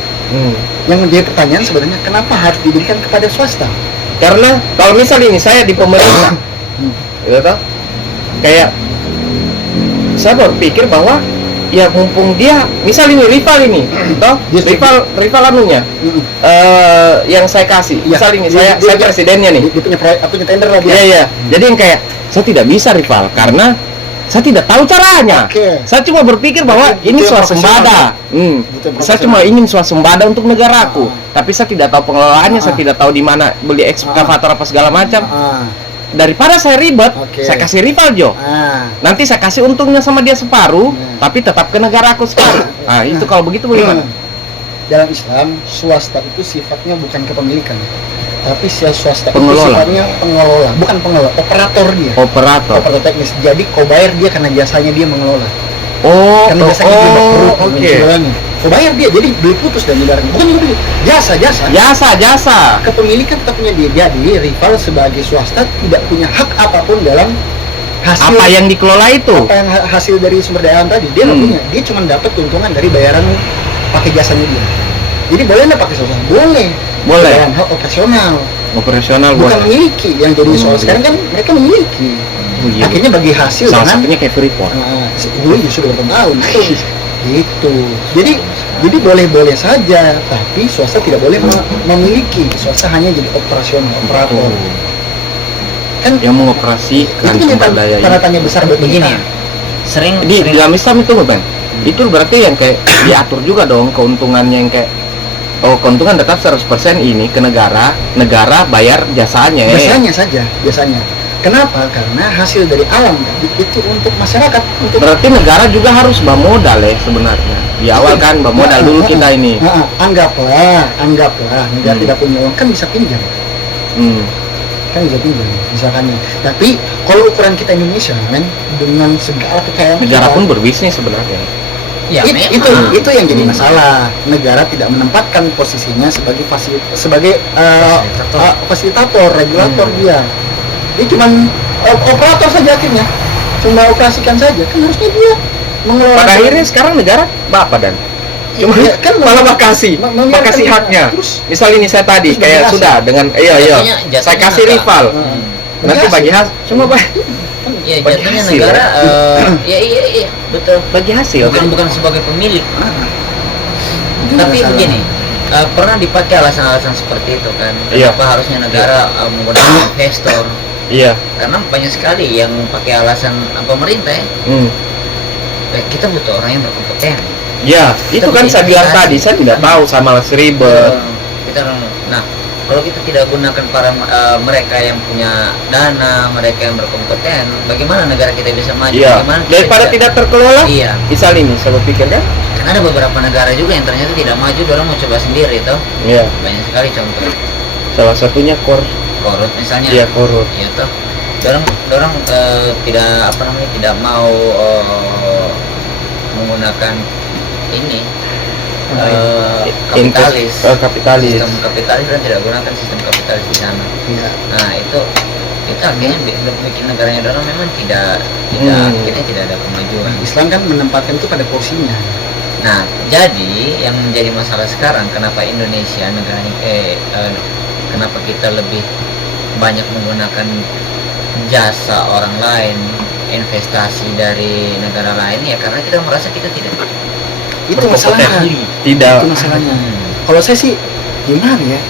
Yang menjadi pertanyaan sebenarnya kenapa harus diberikan kepada swasta? Karena kalau misal ini saya di pemerintah, gitu, kayak saya berpikir bahwa ya mumpung dia, misal ini rival ini, toh rival anunya, yang saya kasih, misal ini saya presidennya nih, dia punya proyek, punya tender lah dia. Iya. Jadi yang kayak saya tidak bisa rival karena saya tidak tahu caranya. Saya cuma berpikir bahwa ini swasembada. Saya cuma ingin swasembada untuk negaraku. Tapi saya tidak tahu pengelolaannya, saya tidak tahu di mana beli ekskavator apa segala macam. Daripada saya ribet, saya kasih rival Jo. Nanti saya kasih untungnya sama dia separuh, tapi tetap ke negaraku separuh. Nah, itu kalau begitu bagaimana? Dalam Islam, swasta itu sifatnya bukan kepemilikan, tapi swasta pengelola. Itu sifatnya pengelola, bukan pengelola, operator dia. Operator teknis. Jadi kau bayar dia karena jasanya dia mengelola. Karena jasanya dia mengelola. Kau bayar dia, jadi beli putus dan ibaratnya. Bukan juga beli, jasa. Kepemilikan tetap punya dia. Jadi rival sebagai swasta tidak punya hak apapun dalam hasil apa yang dikelola itu. Apa yang hasil dari sumber daya alam tadi dia nggak punya. Dia cuma dapat keuntungan dari bayaran pakai jasanya dia. Jadi boleh nggak pakai swasta? Boleh. Dalam hal operasional bukan memiliki. Yang jadi soal sekarang kan mereka memiliki. Akhirnya bagi hasil salah satunya kayak Freeport. Sudah bertahun gitu. Jadi boleh saja, tapi swasta tidak boleh memiliki. Swasta hanya jadi operator. Kan yang mengoperasikan sumber daya tanda tanya besar begini. Sering di dalam Islam itu Bang. Itu berarti yang kayak diatur juga dong keuntungannya, yang kayak keuntungan tetap 100% ini ke negara bayar jasanya. Biasanya. Kenapa? Karena hasil dari alam itu untuk masyarakat, untuk Berarti negara juga harus bermodal ya sebenarnya. Di awal kan bermodal dulu kita ini. Anggaplah negara tidak punya uang, kan bisa pinjam. Hmm. Kan bisa pinjam misalkan. Tapi kalau ukuran kita Indonesia men, dengan segala kekayaan Negara kita, pun berbisnis sebenarnya. Ya, itu yang jadi masalah. Negara tidak menempatkan posisinya sebagai fasilitator, regulator dia cuman operator saja akhirnya, cuma operasikan saja. Kan harusnya dia mengelola. Pada akhirnya sekarang negara apa dan cuma Iya, kan malah makasih haknya. Terus Misal ini saya tadi terus kayak bagi sudah hasil. dengan Jatuhnya saya kasih negara. rival. Nanti bagi hasil cuma Ya bagi jatuhnya hasil, negara iya betul. bagi hasil. Bukan sebagai pemilik. itu Tapi masalah. begini, pernah dipakai alasan-alasan seperti itu kan? Iya. Kenapa harusnya negara menggunakan investor? Iya. Karena banyak sekali yang pakai alasan pemerintah ya. Kita butuh orang yang berkompeten. Ya, itu kan saya bilang tadi, saya tidak tahu, saya malas ribet. Nah, kalau kita tidak gunakan para mereka yang punya dana, mereka yang berkompeten, bagaimana negara kita bisa maju? Iya. Bagaimana kita Daripada tidak terkelola. Iya. Misal ini saya berpikir kan. Kan ada beberapa negara juga yang ternyata tidak maju, orang mau coba sendiri toh. Iya. Banyak sekali contoh. Salah satunya Korut misalnya. Iya, Korut. Iya toh. Dorang tidak tidak mau menggunakan ini kapitalis. Kapitalis. Sistem kapitalis dan tidak gunakan sistem kapitalis di sana. Iya. Nah, itu akhirnya bikin negaranya dorang memang tidak akhirnya tidak ada kemajuan. Islam kan menempatkan itu pada porsinya. Nah, jadi yang menjadi masalah sekarang kenapa Indonesia kenapa kita lebih banyak menggunakan jasa orang lain, investasi dari negara lain ya karena kita merasa kita tidak Itu masalahnya. Tidak. Itu masalahnya. Kalau saya sih gimana ya?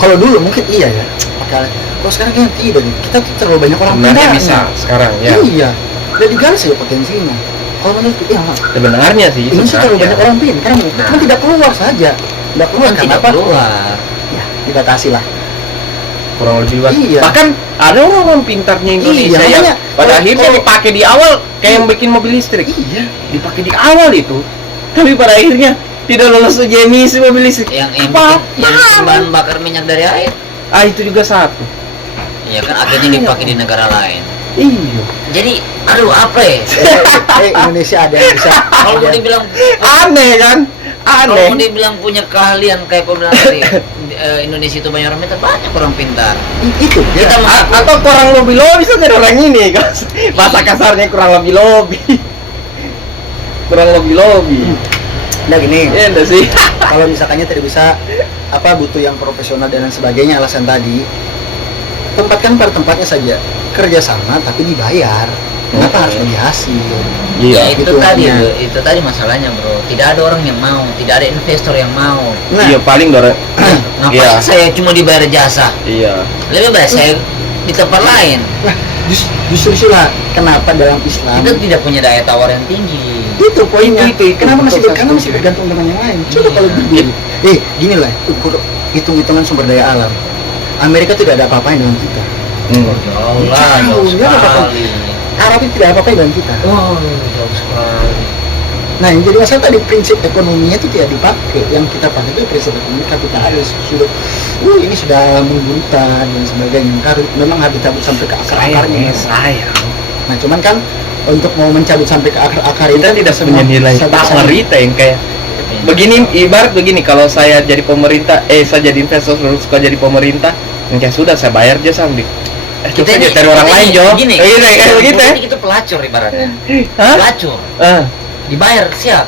Kalau dulu mungkin iya ya. Kalau sekarang kan tidak. Kita tuh terlalu banyak orang Sebenarnya pintar. bisa sekarang ya. Iya. Udah digaris ya potensinya. Kalau menurut iya, Sebenarnya sih. Indonesia terlalu sebenarnya. banyak orang pintar. Kan tidak keluar saja. Tidak keluar Kan karena tidak apa? keluar. Ya, dibatasi lah. Kurang lebih luas. Iya. Bahkan ada orang pintarnya Indonesia Iya, yang makanya, pada akhirnya kalau- dipakai di awal kayak yang bikin mobil listrik. Iya. Dipakai di awal itu. Tapi pada akhirnya tidak lolos uji emisi mobil listrik. Yang Apa? bahan bakar minyak dari air. Itu juga satu. Ya kan akhirnya dipakai di negara lain. Iya. Jadi, aduh apa ya? Indonesia ada yang bisa. Kalau mau dibilang Aneh kan? kalau mau Aneh. dibilang punya keahlian kayak pembilang tadi, Indonesia itu banyak orang pintar, banyak orang pintar. Itu Kita ya. mengaku Atau kurang lebih lobi saja orang ini kan. Bahasa kasarnya kurang lebih lobi. Kurang lebih lobi. Nah gini, Iya enggak sih? kalau misalkannya tidak bisa butuh yang profesional dan lain sebagainya alasan tadi, tempatkan pada tempatnya saja, kerjasama tapi dibayar. Kenapa harus bagi hasil? ya gitu maksudnya. itu tadi masalahnya bro. Tidak ada orang yang mau, tidak ada investor yang mau. Nah, Iya paling dorong. Ngapain Iya. saya cuma dibayar jasa? Iya. Lebih baik saya di tempat lain. nah justru itulah kenapa dalam Islam Kita tidak punya daya tawar yang tinggi. itu poinnya. Itu. Kenapa masih Betul, karena masih bergantung dengan yang lain. Coba Iya. kalau begini, gini lah, ukur hitung-hitungan sumber daya alam. Amerika tidak ada apa-apanya dengan kita. Jauh lah, Jauh, jauh dia ada apa-apa. sekali. Arab itu tidak apa-apa dengan kita. Oh, jauh sekali. Nah, yang jadi masalah tadi prinsip ekonominya itu tidak dipakai. Yang kita pakai itu prinsip ekonomi kapitalis. Sudah, ini sudah menggurita dan sebagainya. Memang harus dicabut sampai ke akar-akarnya. sayang. Nah, cuman kan untuk mau mencabut sampai ke akar-akar Kita tidak punya nilai tawar yang kayak begini. Ibarat begini, kalau saya jadi pemerintah, saya jadi investor terus suka jadi pemerintah, kayak sudah saya bayar aja sambil. Kita ini cari orang lain Jo. Gini, Kayak begitu ya. ini kita pelacur ibaratnya. Hah? Pelacur. Dibayar siap.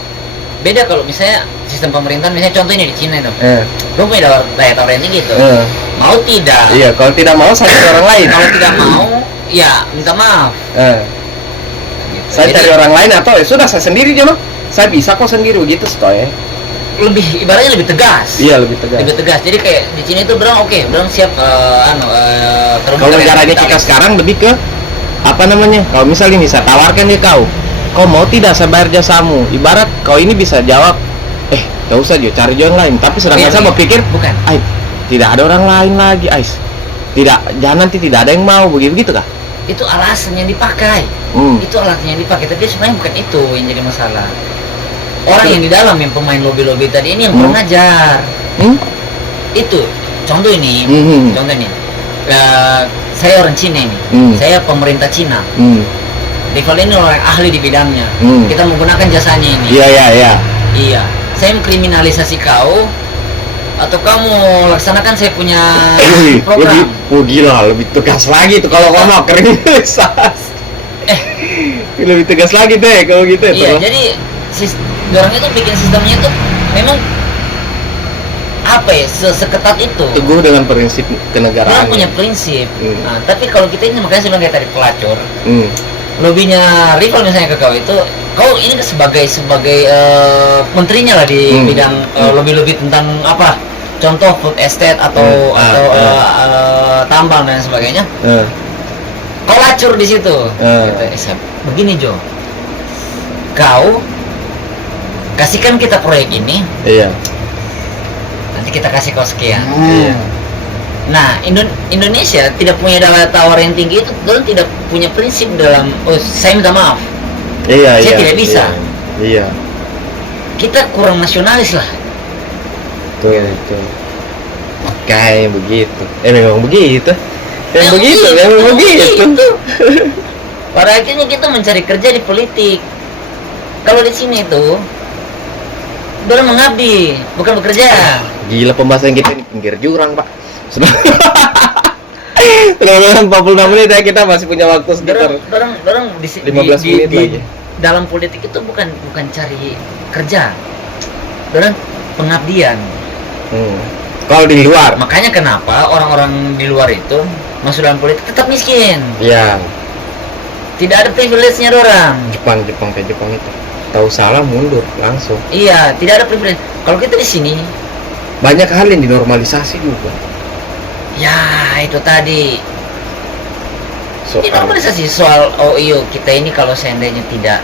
Beda kalau misalnya sistem pemerintahan, misalnya contoh ini di Cina itu. Lu punya daya tawar yang tinggi gitu. Mau tidak? Iya, kalau tidak mau saya cari orang lain. Kalau tidak mau, ya minta maaf. Gitu. Saya Jadi, cari orang lain atau ya sudah saya sendiri aja saya bisa kok sendiri begitu ya. lebih ibaratnya lebih tegas. Iya lebih tegas. Lebih tegas. Jadi kayak di Cina itu berang berang siap Kalau negaranya kita sekarang lebih ke apa namanya? Kalau misalnya ini saya tawarkan ke kau mau tidak saya bayar jasamu. Ibarat kau ini bisa jawab, gak usah dia cari yang lain. Tapi sedangkan saya berpikir, bukan. tidak ada orang lain lagi, tidak, jangan nanti tidak ada yang mau begitu kah? itu alasan yang dipakai. Itu alasan yang dipakai, tapi sebenarnya bukan itu yang jadi masalah. Orang yang di dalam yang pemain lobby tadi ini yang kurang ajar. Itu contoh ini, contoh ini. Saya orang Cina ini, saya pemerintah Cina. Rival ini orang ahli di bidangnya. Kita menggunakan jasanya ini. Iya. Saya mengkriminalisasi kau atau kamu laksanakan saya punya program. Gila, lebih tegas lagi tuh kalau ngomong kriminalisasi. Lebih tegas lagi deh kalau gitu ya. Iya, jadi orang itu bikin sistemnya itu memang apa ya, seketat itu. Teguh dengan prinsip kenegaraan. Dia punya prinsip. Nah, tapi kalau kita ini makanya saya bilang kayak tadi pelacur. Lobbynya rival misalnya ke kau itu, kau ini sebagai menterinya lah di bidang lobby tentang apa? Contoh food estate atau tambang dan sebagainya. Kau lacur di situ. Gitu. Begini Jo, kau kasihkan kita proyek ini. Iya. Nanti kita kasih kau sekian. Nah, Indonesia tidak punya daya tawar yang tinggi itu, dan tidak punya prinsip dalam saya minta maaf. Saya tidak bisa. Iya. Kita kurang nasionalis lah. Betul. Kayak begitu. Memang begitu. Memang begitu. Pada akhirnya kita mencari kerja di politik. Kalau di sini itu baru mengabdi, bukan bekerja. Gila pembahasan kita di pinggir jurang, Pak. Sudah 46 menit ya, kita masih punya waktu sekitar Dorang 15 menit lagi. Dalam politik itu bukan cari kerja. Dorang pengabdian. Kalau di luar, makanya kenapa orang-orang di luar itu masuk dalam politik tetap miskin. Iya. Tidak ada privilege-nya dorang. Jepang itu. Tahu salah mundur langsung. Iya, tidak ada privilege. Kalau kita di sini banyak hal yang dinormalisasi juga. Ya, itu tadi. Dinormalisasi soal kita ini kalau seandainya tidak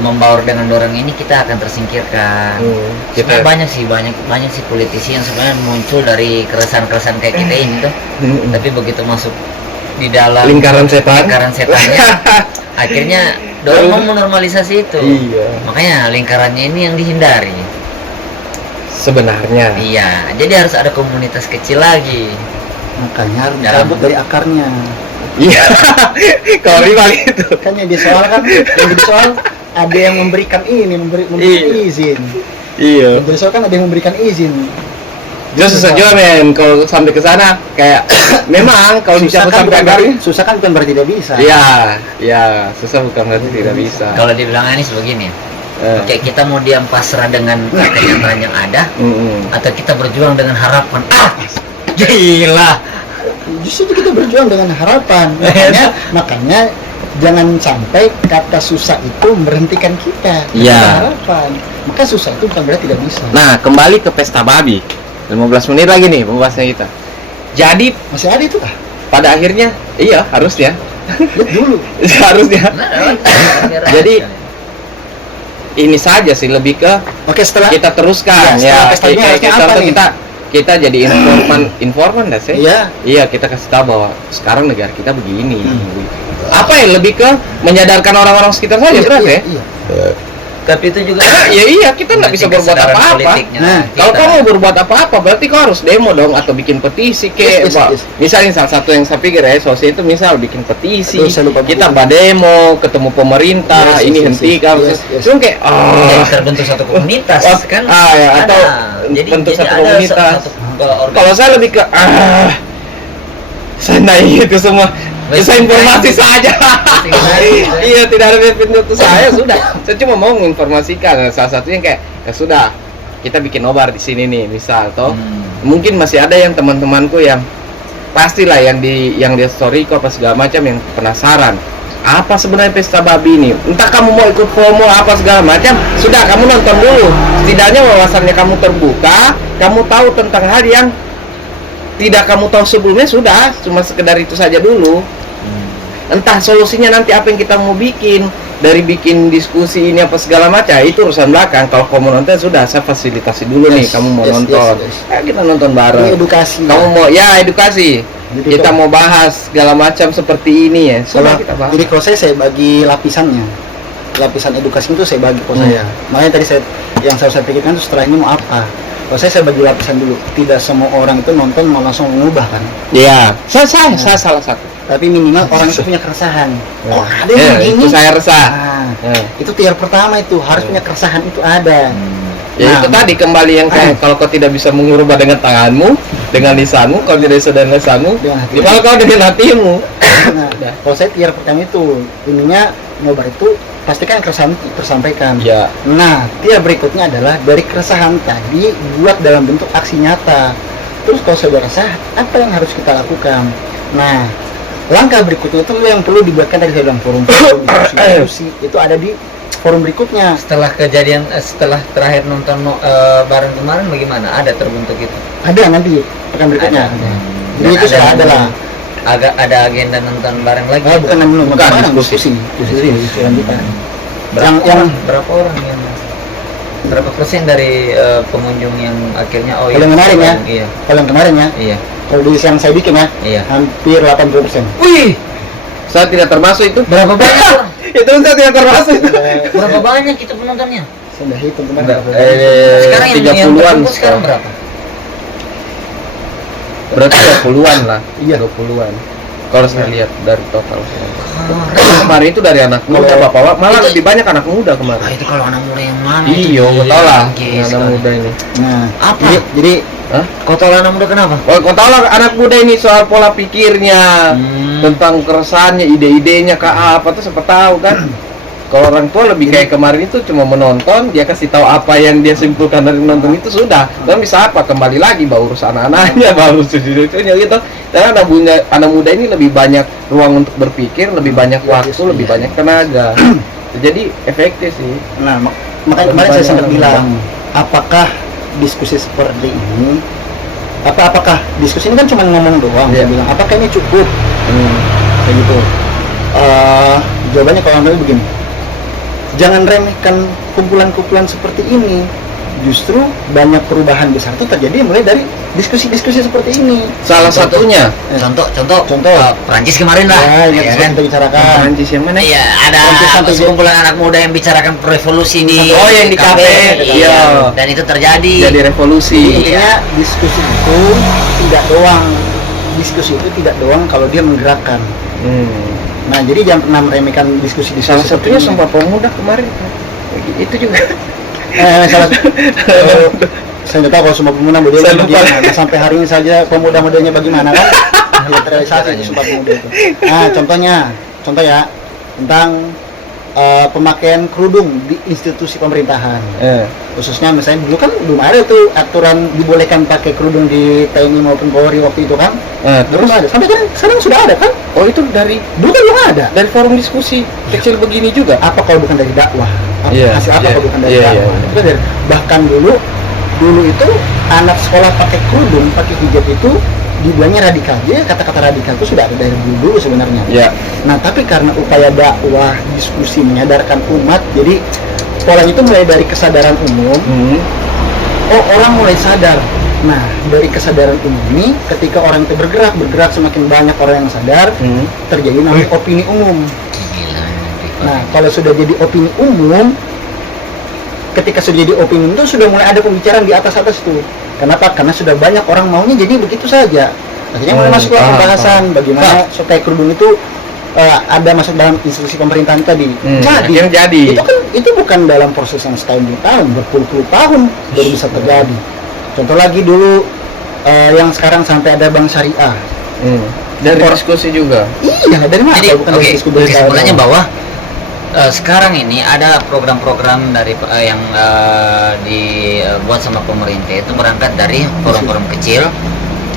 membaur dengan dorang ini, kita akan tersingkirkan. Kita banyak sih politisi yang sebenarnya muncul dari keresahan kayak kita ini tuh. Tapi begitu masuk di dalam lingkaran setannya akhirnya dorang mau menormalisasi itu. Iya. Makanya lingkarannya ini yang dihindari sebenarnya. Iya, jadi harus ada komunitas kecil lagi. Makanya harus dicabut dari akarnya. Iya. Kalau rival itu kan yang disoal ada yang memberikan izin. Iya. Yang disoal kan ada yang memberikan izin. Susah juga men kalau sampai ke sana kayak memang kalau dicabut sampai akarnya susah kan bukan berarti tidak bisa. Iya, susah bukan berarti tidak bisa. Kalau dibilang Anies begini, oke, kita mau diam pasrah dengan kenyataan yang ada, atau kita berjuang dengan harapan. Gila. Justru kita berjuang dengan harapan. Makanya jangan sampai kata susah itu memberhentikan kita. Harapan. Maka susah itu bukan berarti tidak bisa. Nah, kembali ke pesta babi. 15 menit lagi nih pembahasannya kita. Jadi masih ada itu kah? Pada akhirnya iya harusnya. Lihat dulu. Harusnya. Jadi ini saja sih lebih ke setelah kita teruskan ya. Kita jadi informan dah sih. Iya, kita kasih tahu bahwa sekarang negara kita begini. Apa ya, lebih ke menyadarkan orang-orang sekitar saja terus ya. Tapi itu juga iya, kita nggak bisa berbuat apa-apa. Nah, kalau kamu mau berbuat apa-apa berarti kau harus demo dong atau bikin petisi kayak misalnya salah satu yang saya pikir ya sosial itu misal bikin petisi, kita demo ketemu pemerintah ini hentikan cuma kayak terbentuk satu komunitas kan atau bentuk satu komunitas. Kalau saya lebih ke sana itu semua bisa informasi saja. Iya, tidak ada benefit untuk saya, sudah. Saya cuma mau menginformasikan. Salah satunya kayak ya sudah, kita bikin nobar di sini nih, misal toh. Mungkin masih ada yang teman-temanku yang pastilah yang di story kok apa segala macam yang penasaran. Apa sebenarnya pesta babi ini? Entah kamu mau ikut promo apa segala macam, sudah kamu nonton dulu. Setidaknya wawasannya kamu terbuka, kamu tahu tentang hal yang tidak kamu tahu sebelumnya, sudah, cuma sekedar itu saja dulu. Entah solusinya nanti apa yang kita mau bikin, dari bikin diskusi ini apa segala macam, itu urusan belakang. Kalau kamu nonton sudah, saya fasilitasi dulu nih, kamu mau nonton. Kita nonton bareng. Edukasi. Kamu mau edukasi. Jadi kita mau bahas segala macam seperti ini ya. Sudah kita bahas. Jadi kalau saya bagi lapisannya, lapisan edukasi itu saya bagi kalau saya. Makanya tadi yang saya pikirkan itu setelah ini mau apa. Kalau saya bagi lapisan dulu. Tidak semua orang itu nonton mau langsung mengubah kan. Iya. Saya salah satu. Tapi minimal orang itu punya keresahan. Oh ada Ya, yang itu ini. saya resah. Itu tiar pertama itu harus punya keresahan itu ada. Ya itu tadi kembali yang kayak kalau kau tidak bisa mengubah dengan tanganmu, dengan lisanmu, kalau tidak bisa dengan lisanmu, gimana kau dengan hatimu? Nah, kalau saya tiar pertama itu ininya nyoba itu pastikan keresahan tersampaikan. Ya. Nah, tiar berikutnya adalah dari keresahan tadi buat dalam bentuk aksi nyata. Terus kalau sudah resah, apa yang harus kita lakukan? Nah, langkah berikutnya itu yang perlu dibuatkan dari saya bilang forum diskusi itu ada di forum berikutnya. Setelah kejadian, setelah terakhir nonton bareng kemarin bagaimana? Ada terbentuk itu? Ada nanti pekan berikutnya. Ada. Jadi itu sudah ada lah. Agak ada agenda nonton bareng lagi. Bukan nonton bareng, diskusi lanjutan. Berapa orang yang berapa persen dari pengunjung yang akhirnya kalau yang kemarin ya? Iya. Kalau yang kemarin ya? Iya. Kalau di yang saya bikin ya? Iya. Hampir 80%. Wih, saya tidak termasuk itu. Berapa banyak? Itu saya tidak termasuk itu. Berapa banyak itu penontonnya? Saya udah hitung kemarin. Sekarang yang 30-an terkumpul sekarang berapa? Berarti 20-an lah. Iya. 20-an. Kalau saya lihat dari total. Kemarin itu dari anak muda, Bapak. Malah lebih banyak anak muda kemarin. Itu kalau anak muda yang mana? Iya, kau tahu lah. Yes, Anak muda ini. Nah, apa? Jadi Kau tahu anak muda kenapa? Oh, kau tahu lah anak muda ini soal pola pikirnya, tentang keresahannya, ide-idenya ke apa tuh siapa tahu kan. Kalau orang tua lebih kayak kemarin itu cuma menonton, dia kasih tahu apa yang dia simpulkan dari menonton itu sudah. Dan bisa apa kembali lagi bawa urus anak-anaknya, bawa urus cucu-cucunya gitu. Dan anak muda ini lebih banyak ruang untuk berpikir, lebih banyak waktu, lebih banyak tenaga. Jadi efektif sih. Nah, makanya kemarin saya sempat bilang, apakah diskusi seperti ini apakah diskusi ini kan cuma ngomong doang. Saya bilang apakah ini cukup kayak gitu. Jawabannya kalau anda begini, jangan remehkan kumpulan-kumpulan seperti ini. Justru banyak perubahan besar itu terjadi mulai dari diskusi-diskusi seperti ini. Salah satunya Contoh Perancis kemarin lah. Ya kan kita bicarakan. Perancis yang mana? Iya, ada sekumpulan anak muda yang bicarakan revolusi di yang di kafe. Iya. Dan itu terjadi. Jadi revolusi. Intinya diskusi itu tidak doang kalau dia menggerakkan. Nah, jadi jangan pernah meremehkan diskusi-diskusi. Salah satunya Sumpah Pemuda kemarin. Itu juga. Saya nggak tahu kalau Sumpah Pemuda modelnya bagaimana. Sampai hari ini saja pemuda modelnya bagaimana kan? Terrealisasi itu Sumpah Pemuda itu. Nah, contoh ya tentang pemakaian kerudung di institusi pemerintahan. Khususnya misalnya dulu kan belum ada tuh aturan dibolehkan pakai kerudung di TNI maupun Polri waktu itu kan. Terus ada. Sampai sekarang sudah ada kan? Oh, itu dari Dulu kan belum ada. dari forum diskusi kecil begini juga. Apa kalau bukan dari dakwah? Hasil apa kalau bukan dari Iya. dakwah? Itu dari, bahkan dulu itu anak sekolah pakai kerudung, pakai hijab itu dibilangnya radikal. Jadi kata-kata radikal itu sudah ada dari dulu sebenarnya. Iya. Nah, tapi karena upaya dakwah, diskusi menyadarkan umat, jadi pola itu mulai dari kesadaran umum. Orang mulai sadar. Nah, dari kesadaran umum ini, ketika orang itu bergerak semakin banyak orang yang sadar, terjadi namanya opini umum. Nah, kalau sudah jadi opini umum, ketika sudah jadi opini umum itu sudah mulai ada pembicaraan di atas tuh. Kenapa? Karena sudah banyak orang maunya jadi begitu saja. Akhirnya mulai masuk ke pembahasan bagaimana supaya kerudung itu ada masuk dalam institusi pemerintahan tadi. Jadi. Itu bukan dalam proses yang setahun 2 tahun, berpuluh-puluh tahun baru bisa terjadi. Contoh lagi dulu yang sekarang sampai ada bank syariah. Dari diskusi juga. Iya, dari mana? Jadi, Bukan dari diskusi. kesimpulannya bahwa sekarang ini ada program-program dari yang dibuat sama pemerintah itu berangkat dari forum-forum kecil,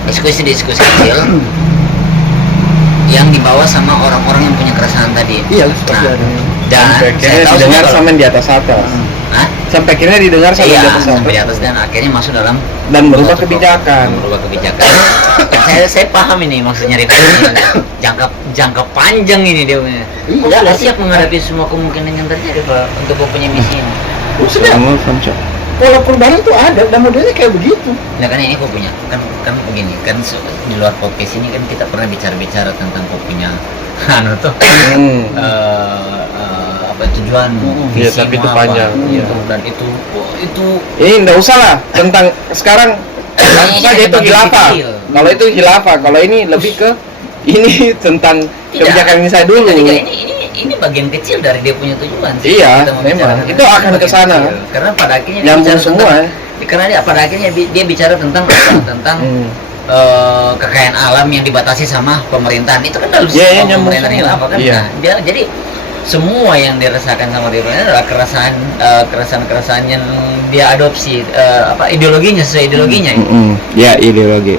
diskusi-diskusi kecil yang dibawa sama orang-orang yang punya keresahan tadi. Iya, pasti ada. Dan Sampai saya akhirnya tahu didengar juga sama yang di atas. Hah? Sampai akhirnya didengar sama Iya, yang di atas. sampai di atas dan akhirnya masuk dalam Dan merubah suatu kebijakan. merubah kebijakan. saya paham ini maksudnya jangka panjang ini dia punya. Iya, Sudah tapi- siap menghadapi semua kemungkinan yang terjadi Pak untuk mempunyai misi ini. Sudah. pola perubahan itu ada dan modelnya kayak begitu. Nah kan ini aku punya kan begini kan di luar podcast ini kan kita pernah bicara tentang kau punya tuh apa tujuan Iya, tapi itu panjang. dan itu Enggak usah lah tentang sekarang langsung saja itu khilafah. Kalau itu khilafah, kalau ini lebih ke ini tentang kebijakan ini saya dulu. Ini bagian kecil dari dia punya tujuan sih. Iya, Kita mau memang. bicarakan Itu akan bagian ke sana. kecil. Karena pada akhirnya dia Nyambung bicara semua. karena dia pada akhirnya dia bicara tentang tentang kekayaan alam yang dibatasi sama pemerintahan. Itu kan dalam Iya, sistem nyambung pemerintahan semua. yang apa kan? Iya. Nah, dia jadi semua yang dirasakan sama dia adalah keresahan yang dia adopsi ideologinya sesuai ideologinya. Ya, ideologi.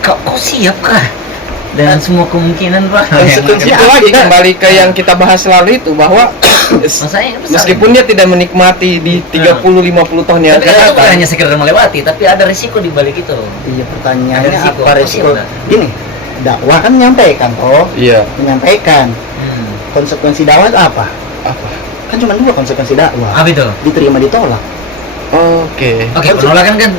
Kau siap kah dengan semua kemungkinan Pak? Konsekuensi itu lagi kembali ke yang kita bahas selalu itu bahwa Masanya besar. meskipun dia tidak menikmati di 30-50 tahun yang Tapi akan itu bukan datang. hanya sekedar melewati, tapi ada risiko di balik itu. Iya, pertanyaannya Ada risiko. apa resiko? Pasti ada. Gini, dakwah kan menyampaikan toh, Iya. menyampaikan konsekuensi dakwah itu apa? Apa? Kan cuma dua konsekuensi dakwah. Apa itu? Diterima, ditolak. Oke. Oke, penolakan kan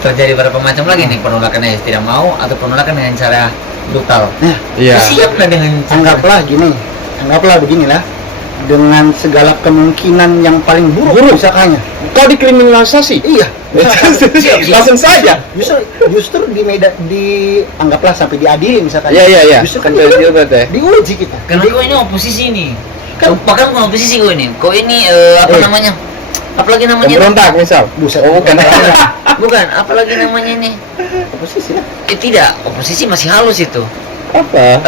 terjadi beberapa macam lagi nih. Penolakan yang tidak mau atau penolakan dengan cara brutal. Nah, Iya. Siap nggak dengan anggaplah beginilah, dengan segala kemungkinan yang paling buruk misalkannya. Kau dikriminalisasi? Iya. Langsung saja. Justru anggaplah sampai diadili misalkan. Iya. Justru kan Sampai itu dia berarti. diuji kita. Karena kau ini oposisi nih. Kan- Bahkan kau oposisi kau ini. Kau ini namanya? Apalagi namanya? Pemberontak misal. Buset. Oh, bukan. Bukan, apalagi namanya nih? Oposisi lah. Tidak, oposisi masih halus itu. Apa?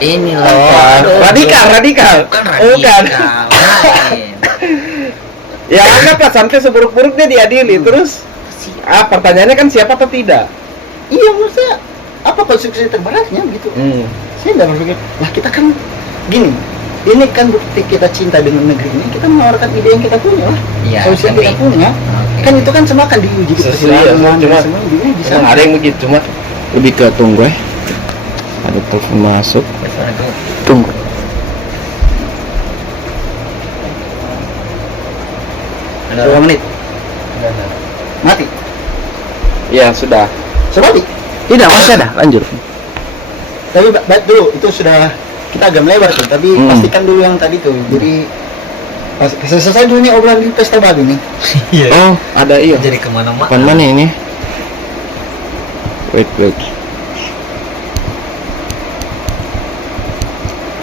Ini loh. Apa? aduh, Radikal. Bukan Oh, bukan. radikal. Lain. Ya anggaplah sampai seburuk-buruknya diadili. Terus pertanyaannya kan siapa atau tidak? Iya, menurut saya apa konsekuensi terberatnya gitu. Saya nggak berpikir, lah kita kan gini, ini kan bukti kita cinta dengan negeri ini, kita menawarkan ide yang kita punya lah, Iya, solusi yang tapi- kita punya. Oke. Kan itu kan semua akan diuji di persidangan, cuma semua diuji emang ada yang begitu, cuma lebih ke tunggu ya. Ada telepon masuk. Tunggu. Ada 2 menit, mati. Ya sudah. Mati. Tidak, masih ada. Lanjut. Tapi baik dulu, itu sudah kita agak melebar tuh, tapi pastikan dulu yang tadi tuh. Jadi selesai dulu nih obrolan di pesta babi nih. Iya. Oh, ada iya. Jadi kemana-mana. Apaan mana ini? Wait.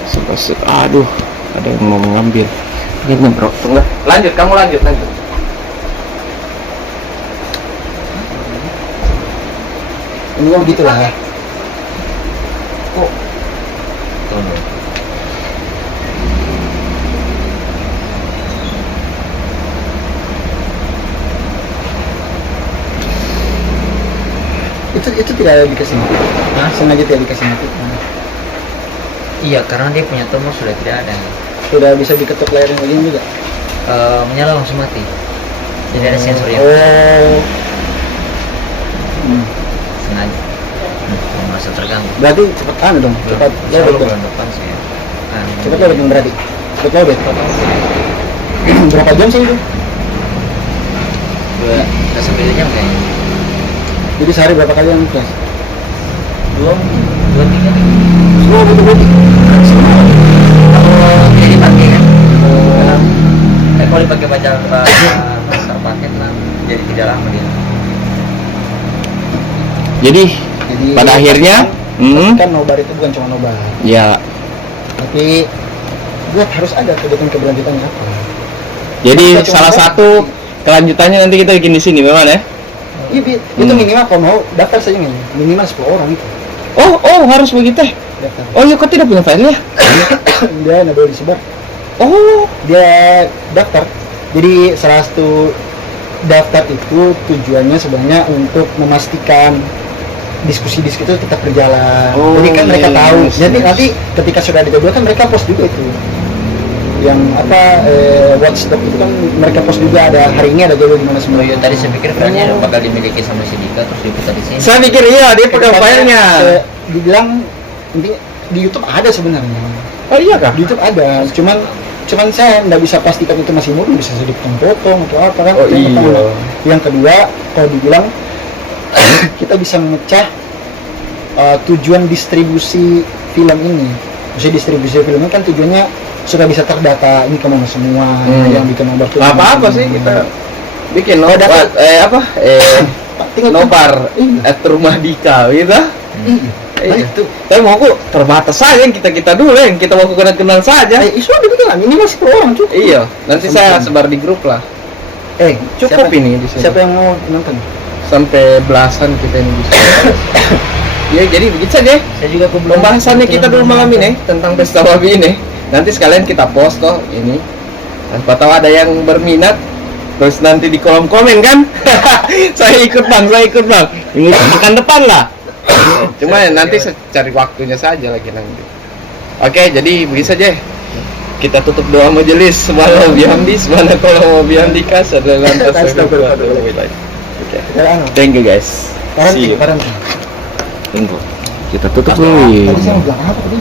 Sebaset. Aduh, ada yang mau mengambil. Ini bro, tunggu. Lanjut, kamu lanjut. Ini kan begitulah. Tunggu. Itu tidak ada dikasih mati. Hah? Sengaja tidak dikasih mati. Iya, karena dia punya tombol sudah tidak ada. Sudah bisa diketuk layarnya begini juga. Menyala langsung mati. Jadi ada sensor yang Oh. sengaja. Merasa terganggu. Berarti cepat dong. Cepat Insya Allah lobet. bulan depan sih. Cepat lobet dong berarti. Cepat lobet. Berapa jam sih itu? Kita sampai 2 jam kayaknya. Jadi sehari berapa kali yang tes? 2, 3. Semua betul-betul. Kalau tidak dipakai kan? Kalau dipakai baca paket lah, jadi tidak lama dia. Jadi Jadi pada akhirnya, kan nobar itu bukan cuma nobar, ya. tapi buat harus ada keberlanjutannya apa? Jadi Kita cuma salah nobar. satu kelanjutannya nanti kita bikin di sini, memang ya? Iya, itu minimal kalau mau daftar saja nih, minimal 10 orang itu Oh, harus begitu. daftar. Oh, iya, kok tidak punya filenya? Dia nggak boleh disebar. Oh, Dia daftar. Jadi salah satu daftar itu tujuannya sebenarnya untuk memastikan diskusi-diskusi itu tetap berjalan. Oh, Jadi kan mereka iya, tahu. yes, Jadi yes. nanti ketika sudah dijadwalkan mereka post juga itu. Yang watchdog itu kan mereka post juga ada hari ini ada jadwal di mana semua. Oh iya, tadi saya pikir filenya bakal dimiliki sama si Dika terus diputar di sini. saya pikir iya, dia pegang filenya. Dibilang intinya di YouTube ada sebenarnya. Oh iya kah? Di YouTube ada, cuman cuman saya nggak bisa pastikan itu masih murni, bisa jadi potong atau apa kan. Oh, Itu yang iya. pertama. Yang kedua, kalau dibilang kita bisa memecah tujuan distribusi film ini. Maksudnya distribusi film ini kan tujuannya supaya bisa terdata, ini kemana semua, yang bikin nobar tuh apa sih kita bikin nobar tinggal nobar Iya. at rumah Dika gitu. Nah, Itu tapi mau aku terbatas saja yang kita dulu yang kita mau kenal saja. isu ada bikin lagi, ini masih per orang cukup. Iya, nanti saya sebar di grup lah. Cukup siapa, ini di sini. siapa yang mau nonton? Sampai belasan kita ini bisa. Ya jadi begitu saja. Saya juga belum Pembahasannya kita dulu malam ini tentang pesta babi ini. Nanti sekalian kita post toh ini. Tanpa tahu ada yang berminat, terus nanti di kolom komen kan. saya ikut bang. Minggu pekan depan lah. Cuma ya, nanti saya cari waktunya saja lagi nanti. Oke, jadi begitu saja. Kita tutup doa majelis. Subhanallah bihamdi, subhanakallah bihamdika, sadallan tasawwur. Oke. Thank you guys. See you. Paranti. Tunggu. Kita tutup Tadi dulu. saya bilang apa tadi?